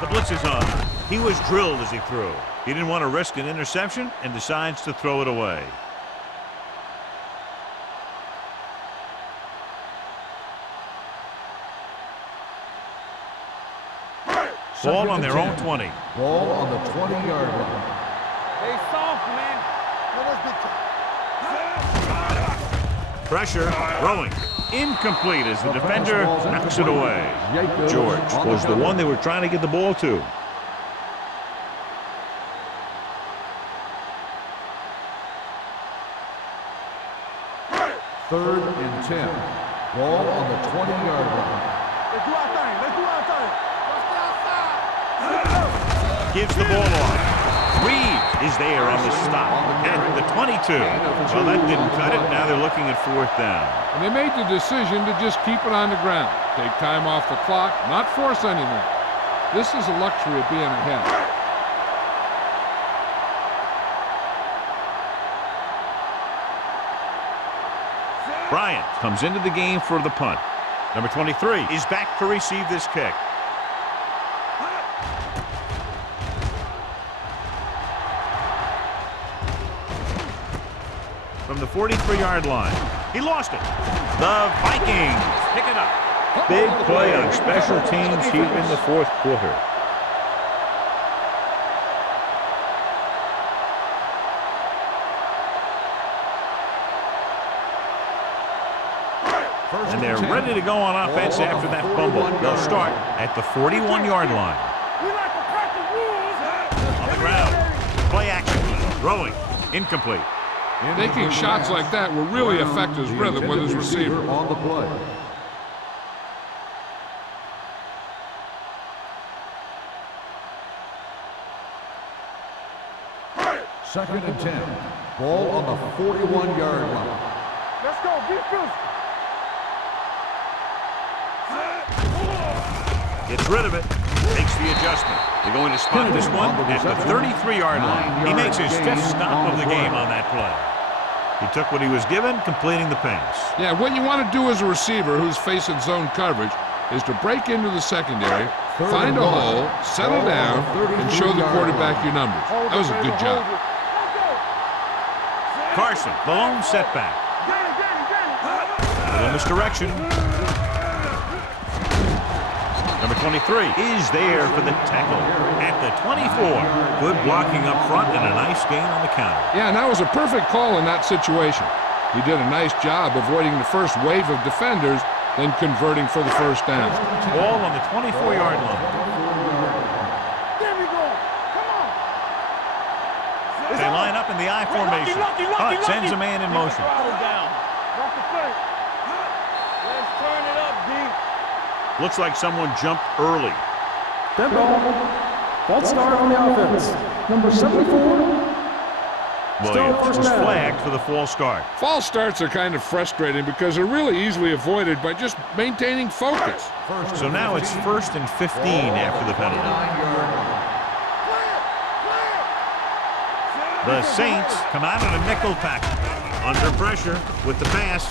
The blitz is on. He was drilled as he threw. He didn't want to risk an interception and decides to throw it away. Ball on their own 20. Ball on the 20-yard line. Hey, soft, man. Pressure, throwing. Incomplete as the defender knocks it away. George was the one they were trying to get the ball to. Third and 10. Ball on the 20-yard line. Let's do our thing. Let's do our thing. Gives the ball off. Reed is there on the stop at the 22. Well, that didn't cut it. Now they're looking at 4th down. And they made the decision to just keep it on the ground. Take time off the clock, not force anything. This is a luxury of being ahead. Bryant comes into the game for the punt. Number 23 is back to receive this kick. From the 43-yard line. He lost it. The Vikings pick it up. Big play on special teams here in the 4th quarter. And they're ready to go on offense after that fumble. They'll start at the 41-yard line. On the ground. Play action. Throwing. Incomplete. Taking shots like that will really affect his rhythm with his receiver. On the play. Second and 10. Ball on the 41-yard line. Let's go. Be physical. Gets rid of it. Makes the adjustment. They're going to spot this one at the 33-yard line. He makes his 5th stop of the game on that play. He took what he was given, completing the pass. Yeah, what you want to do as a receiver who's facing zone coverage is to break into the secondary, find a hole, settle down, and show the quarterback your numbers. That was a good job. Carson, the lone setback. A little misdirection. Number 23 is there for the tackle at the 24. Good blocking up front and a nice gain on the counter. Yeah, and that was a perfect call in that situation. He did a nice job avoiding the first wave of defenders, then converting for the 1st down. Ball on the 24-yard line. There we go. Come on. They line up in the I formation. Hunt sends a man in motion. Down. Watch the play. Let's turn it up, D. Looks like someone jumped early. Dead ball. False start on the offense. Number 74. Williams was flagged for the false start. False starts are kind of frustrating because they're really easily avoided by just maintaining focus. So now it's 1st and 15 after the penalty. The Saints come out in a nickel package. Under pressure with the pass.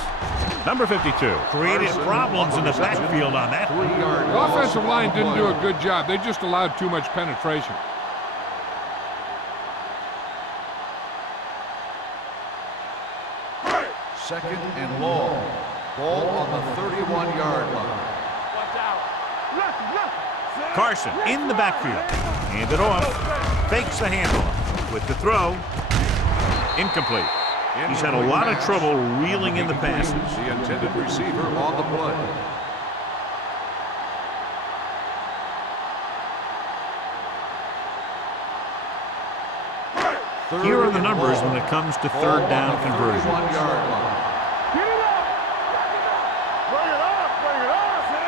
Number 52 created problems in the backfield on that. The offensive line didn't do a good job. They just allowed too much penetration. Second and long. Ball on the 31-yard line. Watch out. Carson in the backfield. Hand it off. Fakes the handoff. With the throw. Incomplete. He's had a lot of trouble reeling in the passes. The intended receiver on the play. Here are the numbers when it comes to 3rd down conversions. 31-yard line. Get it up. Bring it up.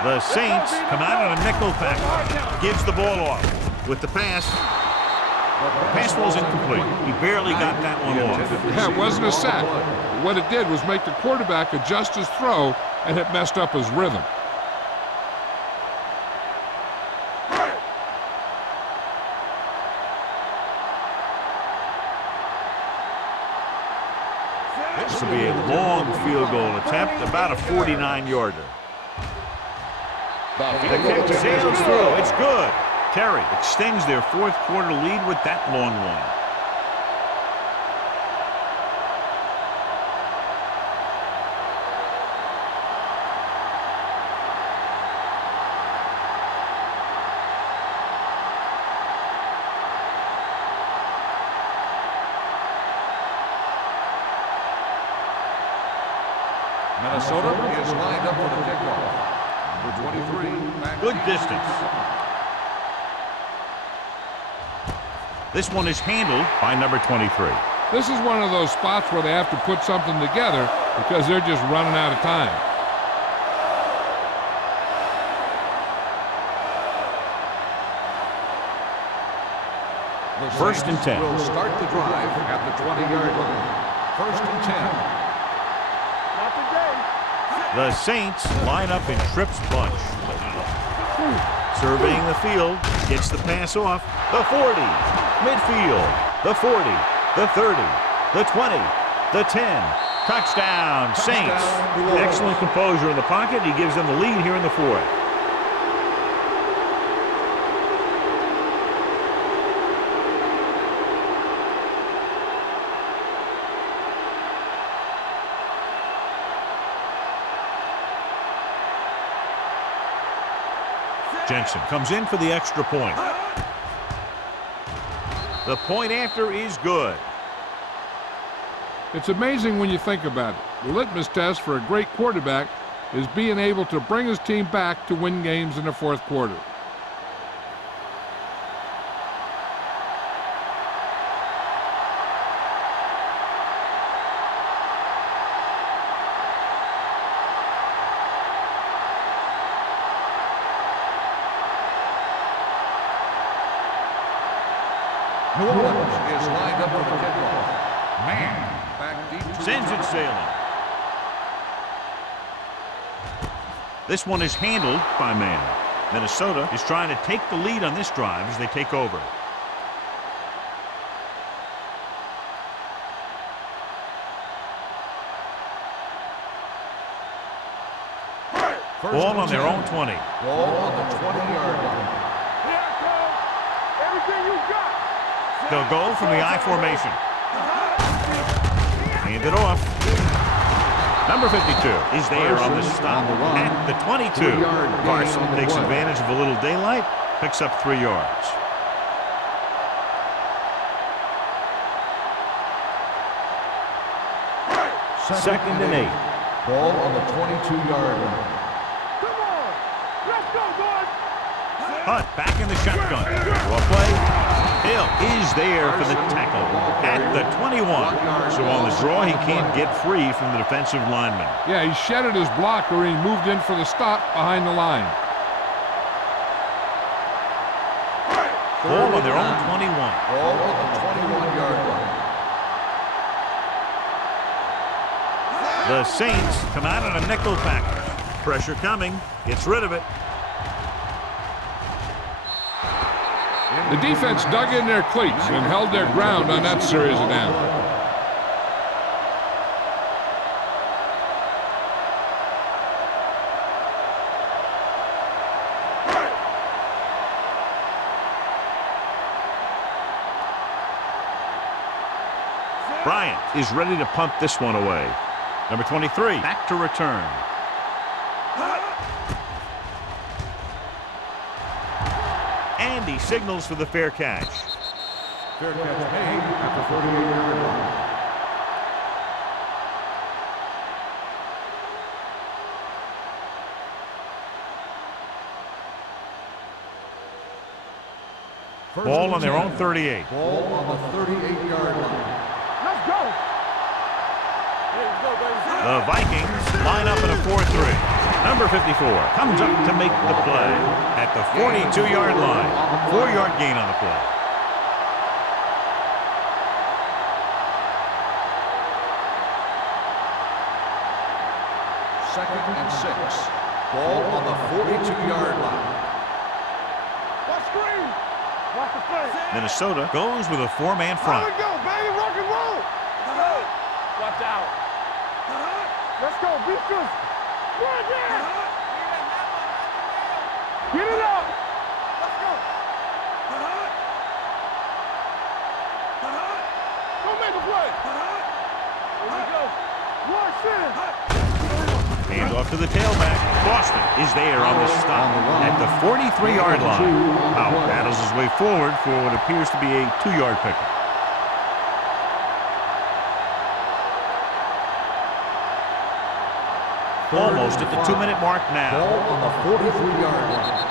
The Saints come out in a nickel package. Gives the ball off. With the pass. The pass was incomplete. He barely got that one off. Yeah, it wasn't a sack. What it did was make the quarterback adjust his throw, and it messed up his rhythm. This will be a long field goal attempt, about a 49-yarder. The kick sails through. It's good. Terry extends their fourth quarter lead with that long one. Minnesota is lined up for the kickoff. Number 23. Good distance. This one is handled by number 23. This is one of those spots where they have to put something together because they're just running out of time. First and 10. Will start the drive at the 20-yard line. First and 10. The Saints line up in trips bunch. Surveying the field, gets the pass off. The 40, midfield, the 40, the 30, the 20, the 10. Touchdown, Saints. Excellent composure in the pocket. He gives them the lead here in the fourth. Jensen comes in for the extra point. The point after is good. It's amazing when you think about it. The litmus test for a great quarterback is being able to bring his team back to win games in the fourth quarter. New Orleans is lined up for the kickoff. Man, back deep to Sends it sailing. This one is handled by man. Minnesota is trying to take the lead on this drive as they take over. Ball on their own 20. Ball on the 20-yard line. Everything you got. They'll go from the I formation. Hand it off. Number 52 is there on the stop at the 22. Carson takes advantage of a little daylight, picks up 3 yards. Second and 8. Ball on the 22-yard line. Come on. Let's go, boys. Hunt back in the shotgun. Draw play. Hill is there for the tackle at the 21. So on the draw, he can't get free from the defensive lineman. Yeah, he shedded his blocker and he moved in for the stop behind the line. Ball on their own 21. Ball on the 21-yard line. The Saints come out in a nickel package. Pressure coming. Gets rid of it. The defense dug in their cleats and held their ground on that series of downs. Bryant is ready to punt this one away. Number 23 back to return. And he signals for the fair catch. Fair catch made at the 48-yard line. Ball on their own 38. Ball on the 38-yard line. Let's go. Here we go, baby. The Vikings line up in a 4-3. Number 54 comes up to make the play at the 42-yard line. 4-yard gain on the play. Second and 6. Ball on the 42-yard line. Watch screen. Watch the play. Minnesota goes with a 4-man front. Here we go, baby. Rock and roll. Watch out. Let's go. Be good. Right there. Get it up. Let's go. Go make a play. Here we go. Watch it. Hand off to the tailback. Boston is there on the stop at the 43-yard line. Powell battles his way forward for what appears to be a 2-yard pickup. Almost at the 2-minute mark now. Ball on the 43-yard line.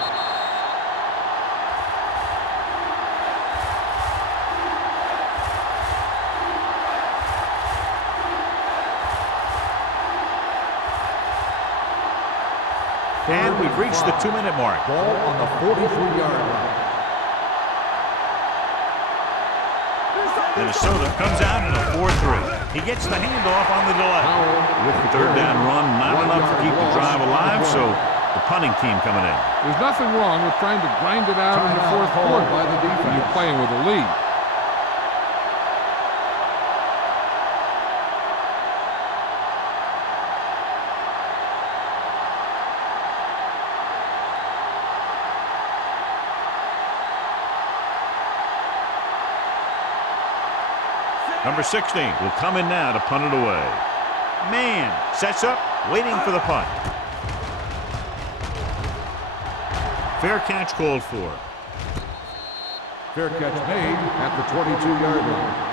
And we've reached the 2-minute mark. Ball on the 43-yard line. Minnesota comes out in a 4-3. He gets the handoff on the delay. With the 3rd down run, not enough to keep the drive alive, so the punting team coming in. There's nothing wrong with trying to grind it out in the fourth quarter by the defense. when you're playing with a lead. Number 16 will come in now to punt it away. Man sets up, waiting for the punt. Fair catch called for. Fair catch made at the 22-yard line.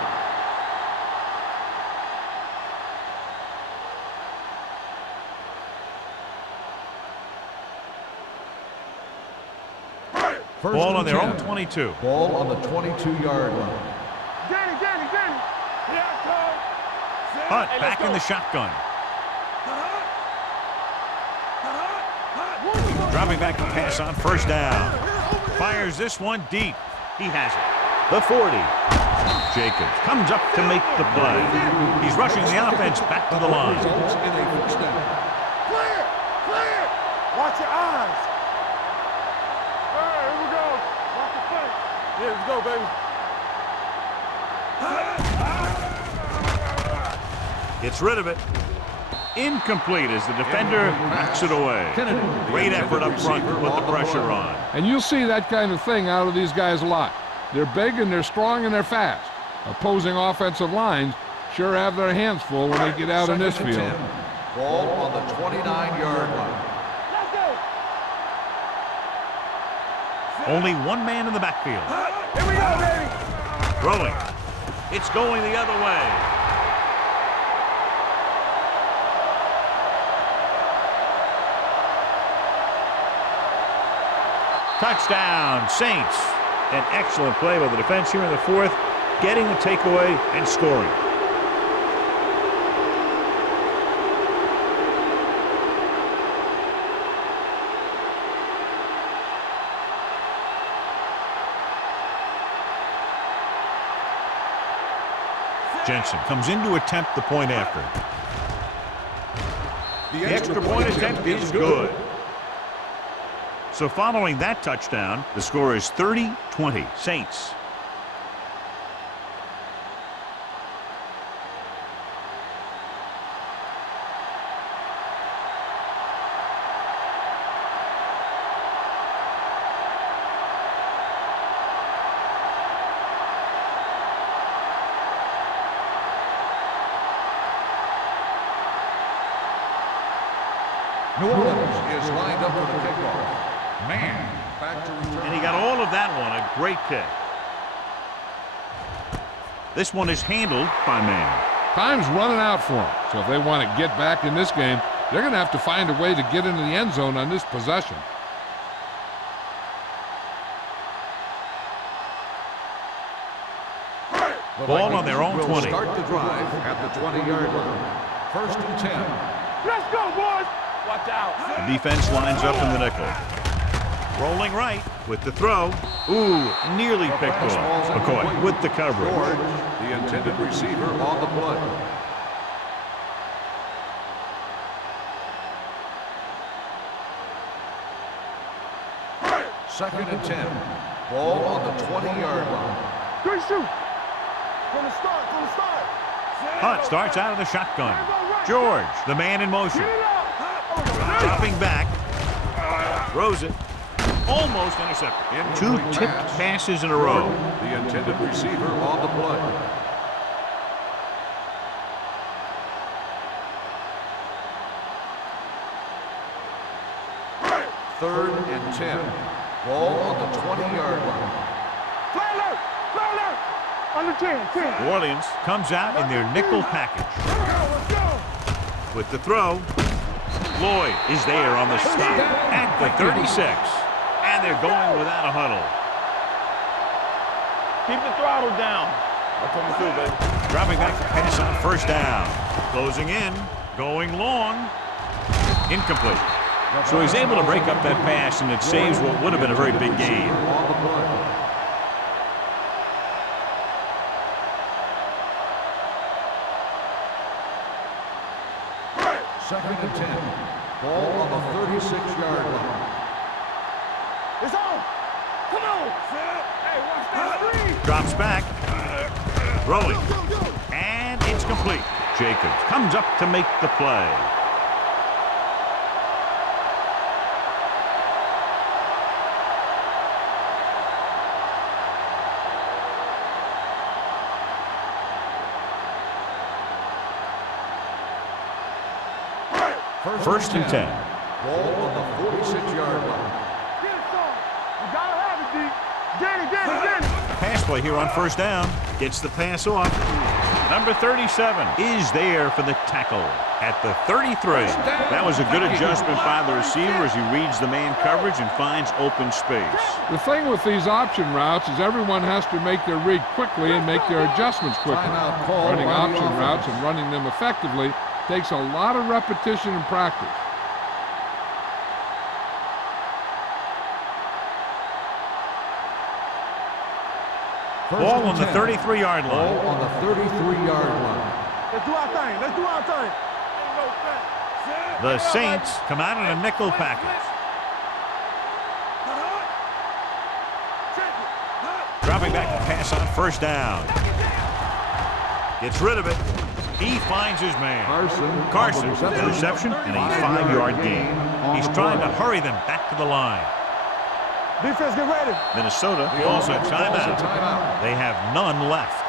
Ball on their own 22. Ball on the 22-yard line. Danny. Hunt back in the shotgun. Dropping back to pass on 1st down. Fires this one deep. He has it. The 40. Jacobs comes up to make the play. He's rushing the offense back to the line. Results in a first down. Clear. Watch your eyes. All right, here we go. Watch the play. Yeah, let's go, baby. Gets rid of it. Incomplete as the defender knocks it away. Great effort up front to put the pressure on. And you'll see that kind of thing out of these guys a lot. They're big and they're strong and they're fast. Opposing offensive lines sure have their hands full when they get out in this field. Ball on the 29-yard line. Let's go. Only one man in the backfield. Here we go, baby. Throwing. It's going the other way. Touchdown, Saints. An excellent play by the defense here in the 4th, getting the takeaway and scoring. Jensen comes in to attempt the point after. The extra point attempt is good. So following that touchdown, the score is 30-20, Saints. New Orleans is lined up for the kickoff. Man, back to return. And he got all of that one, a great kick. This one is handled by Man. Time's running out for them, so if they want to get back in this game, they're going to have to find a way to get into the end zone on this possession. Ball on their own 20. Start the drive at the 20-yard line. 1st and 10. Let's go, boys. Watch out. The defense lines up in the nickel. Rolling right with the throw. Ooh, nearly picked off. McCoy with the coverage. George, the intended receiver, on the play. Second and 10. Ball on the 20-yard line. Good shoot. From the start, from the start. Hunt starts out of the shotgun. George, the man in motion. Dropping back. Throws it. Almost intercepted. Two tipped passes in a row. The intended receiver on the play. Third and 10. Ball on the 20-yard line. Fly alert! Fly alert! Under 10. New Orleans comes out in their nickel package. Let's go! With the throw. Lloyd is there on the stop at the 36. And they're going without a huddle. Keep the throttle down. I'll come through, baby. Dropping back to pass on first down. Closing in. Going long. Incomplete. So he's able to break up that pass, and it saves what would have been a very big gain. On the play. Second and 10. Ball on the 36-yard line. It's on! Come on! Hey, watch that screen! Drops back. Throwing. And it's complete. Jacobs comes up to make the play. First and 10. Ball on the 46-yard line. Get it, son! You gotta have it, D. Get it! Pass play here on first down. Gets the pass off. Number 37 is there for the tackle at the 33. That was a good adjustment by the receiver as he reads the man coverage and finds open space. The thing with these option routes is everyone has to make their read quickly and make their adjustments quickly. Timeout call Running by the option offense. routes and running them effectively takes a lot of repetition and practice. Ball on the 33-yard Ball line. on the 33-yard line. Let's do our thing. Let's do our thing. The Saints come out in a nickel package. Dropping back to pass on first down. Gets rid of it. He finds his man. Carson, the reception and a 5-yard gain. He's trying to hurry them back to the line. Defense, get ready. Minnesota calls a timeout. They have none left.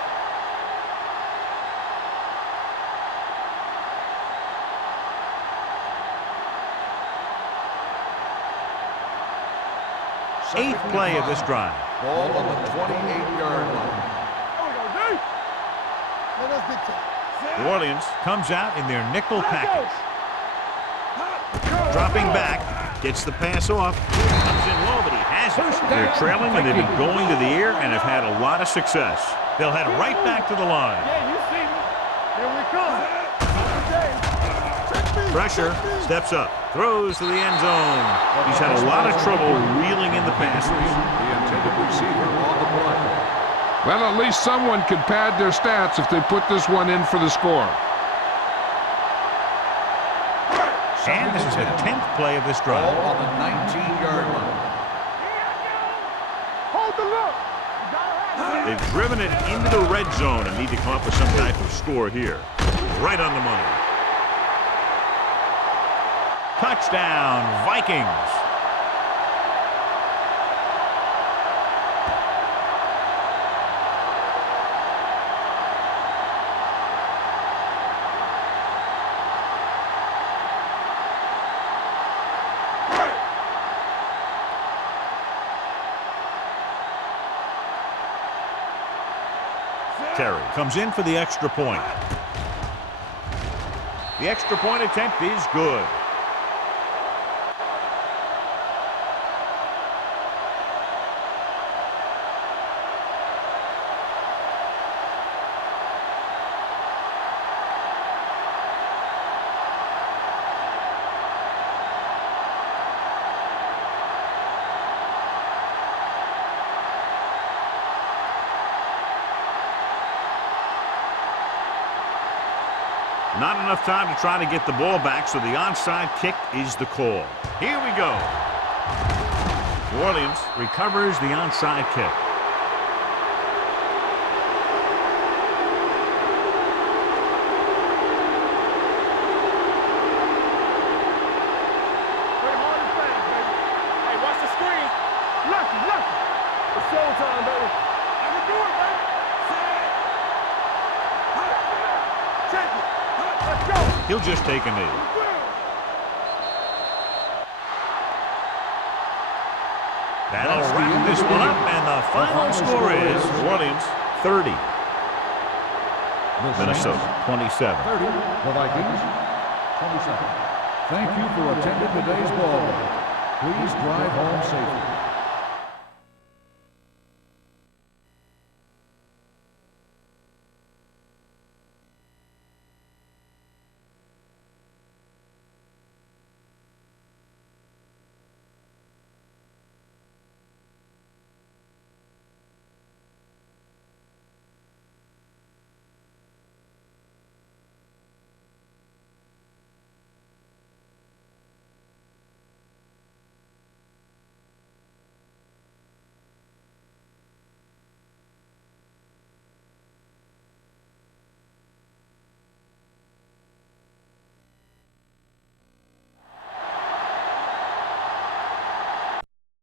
Eighth play of this drive. Ball on the 28-yard line. There we go, D. Let us big time. New Orleans comes out in their nickel package. Dropping back, gets the pass off. Comes in low, but he has it. They're trailing, and they've been going to the air and have had a lot of success. They'll head right back to the line. Yeah, you see me. Here we come. Pressure, steps up, throws to the end zone. He's had a lot of trouble reeling in the passes. The intended receiver on the play. Well, at least someone can pad their stats if they put this one in for the score. And this is the 10th play of this Ball drive. on the 19-yard line. Hold the look. You gotta have it. They've driven it into the red zone and need to come up with some type of score here. Right on the money. Touchdown, Vikings. Terry comes in for the extra point. The extra point attempt is good. Not enough time to try to get the ball back, so the onside kick is the call. Here we go. New Orleans recovers the onside kick. Play hard and fast, baby. Hey, watch the screen. Lucky. It's showtime, baby. I can do it, baby. Check it. Let's go. He'll just take a knee. That'll wrap this one up, and the final score is New Orleans 30. Minnesota 27. 30, the Vikings 27. Thank you for attending today's ball game. Please drive home safely.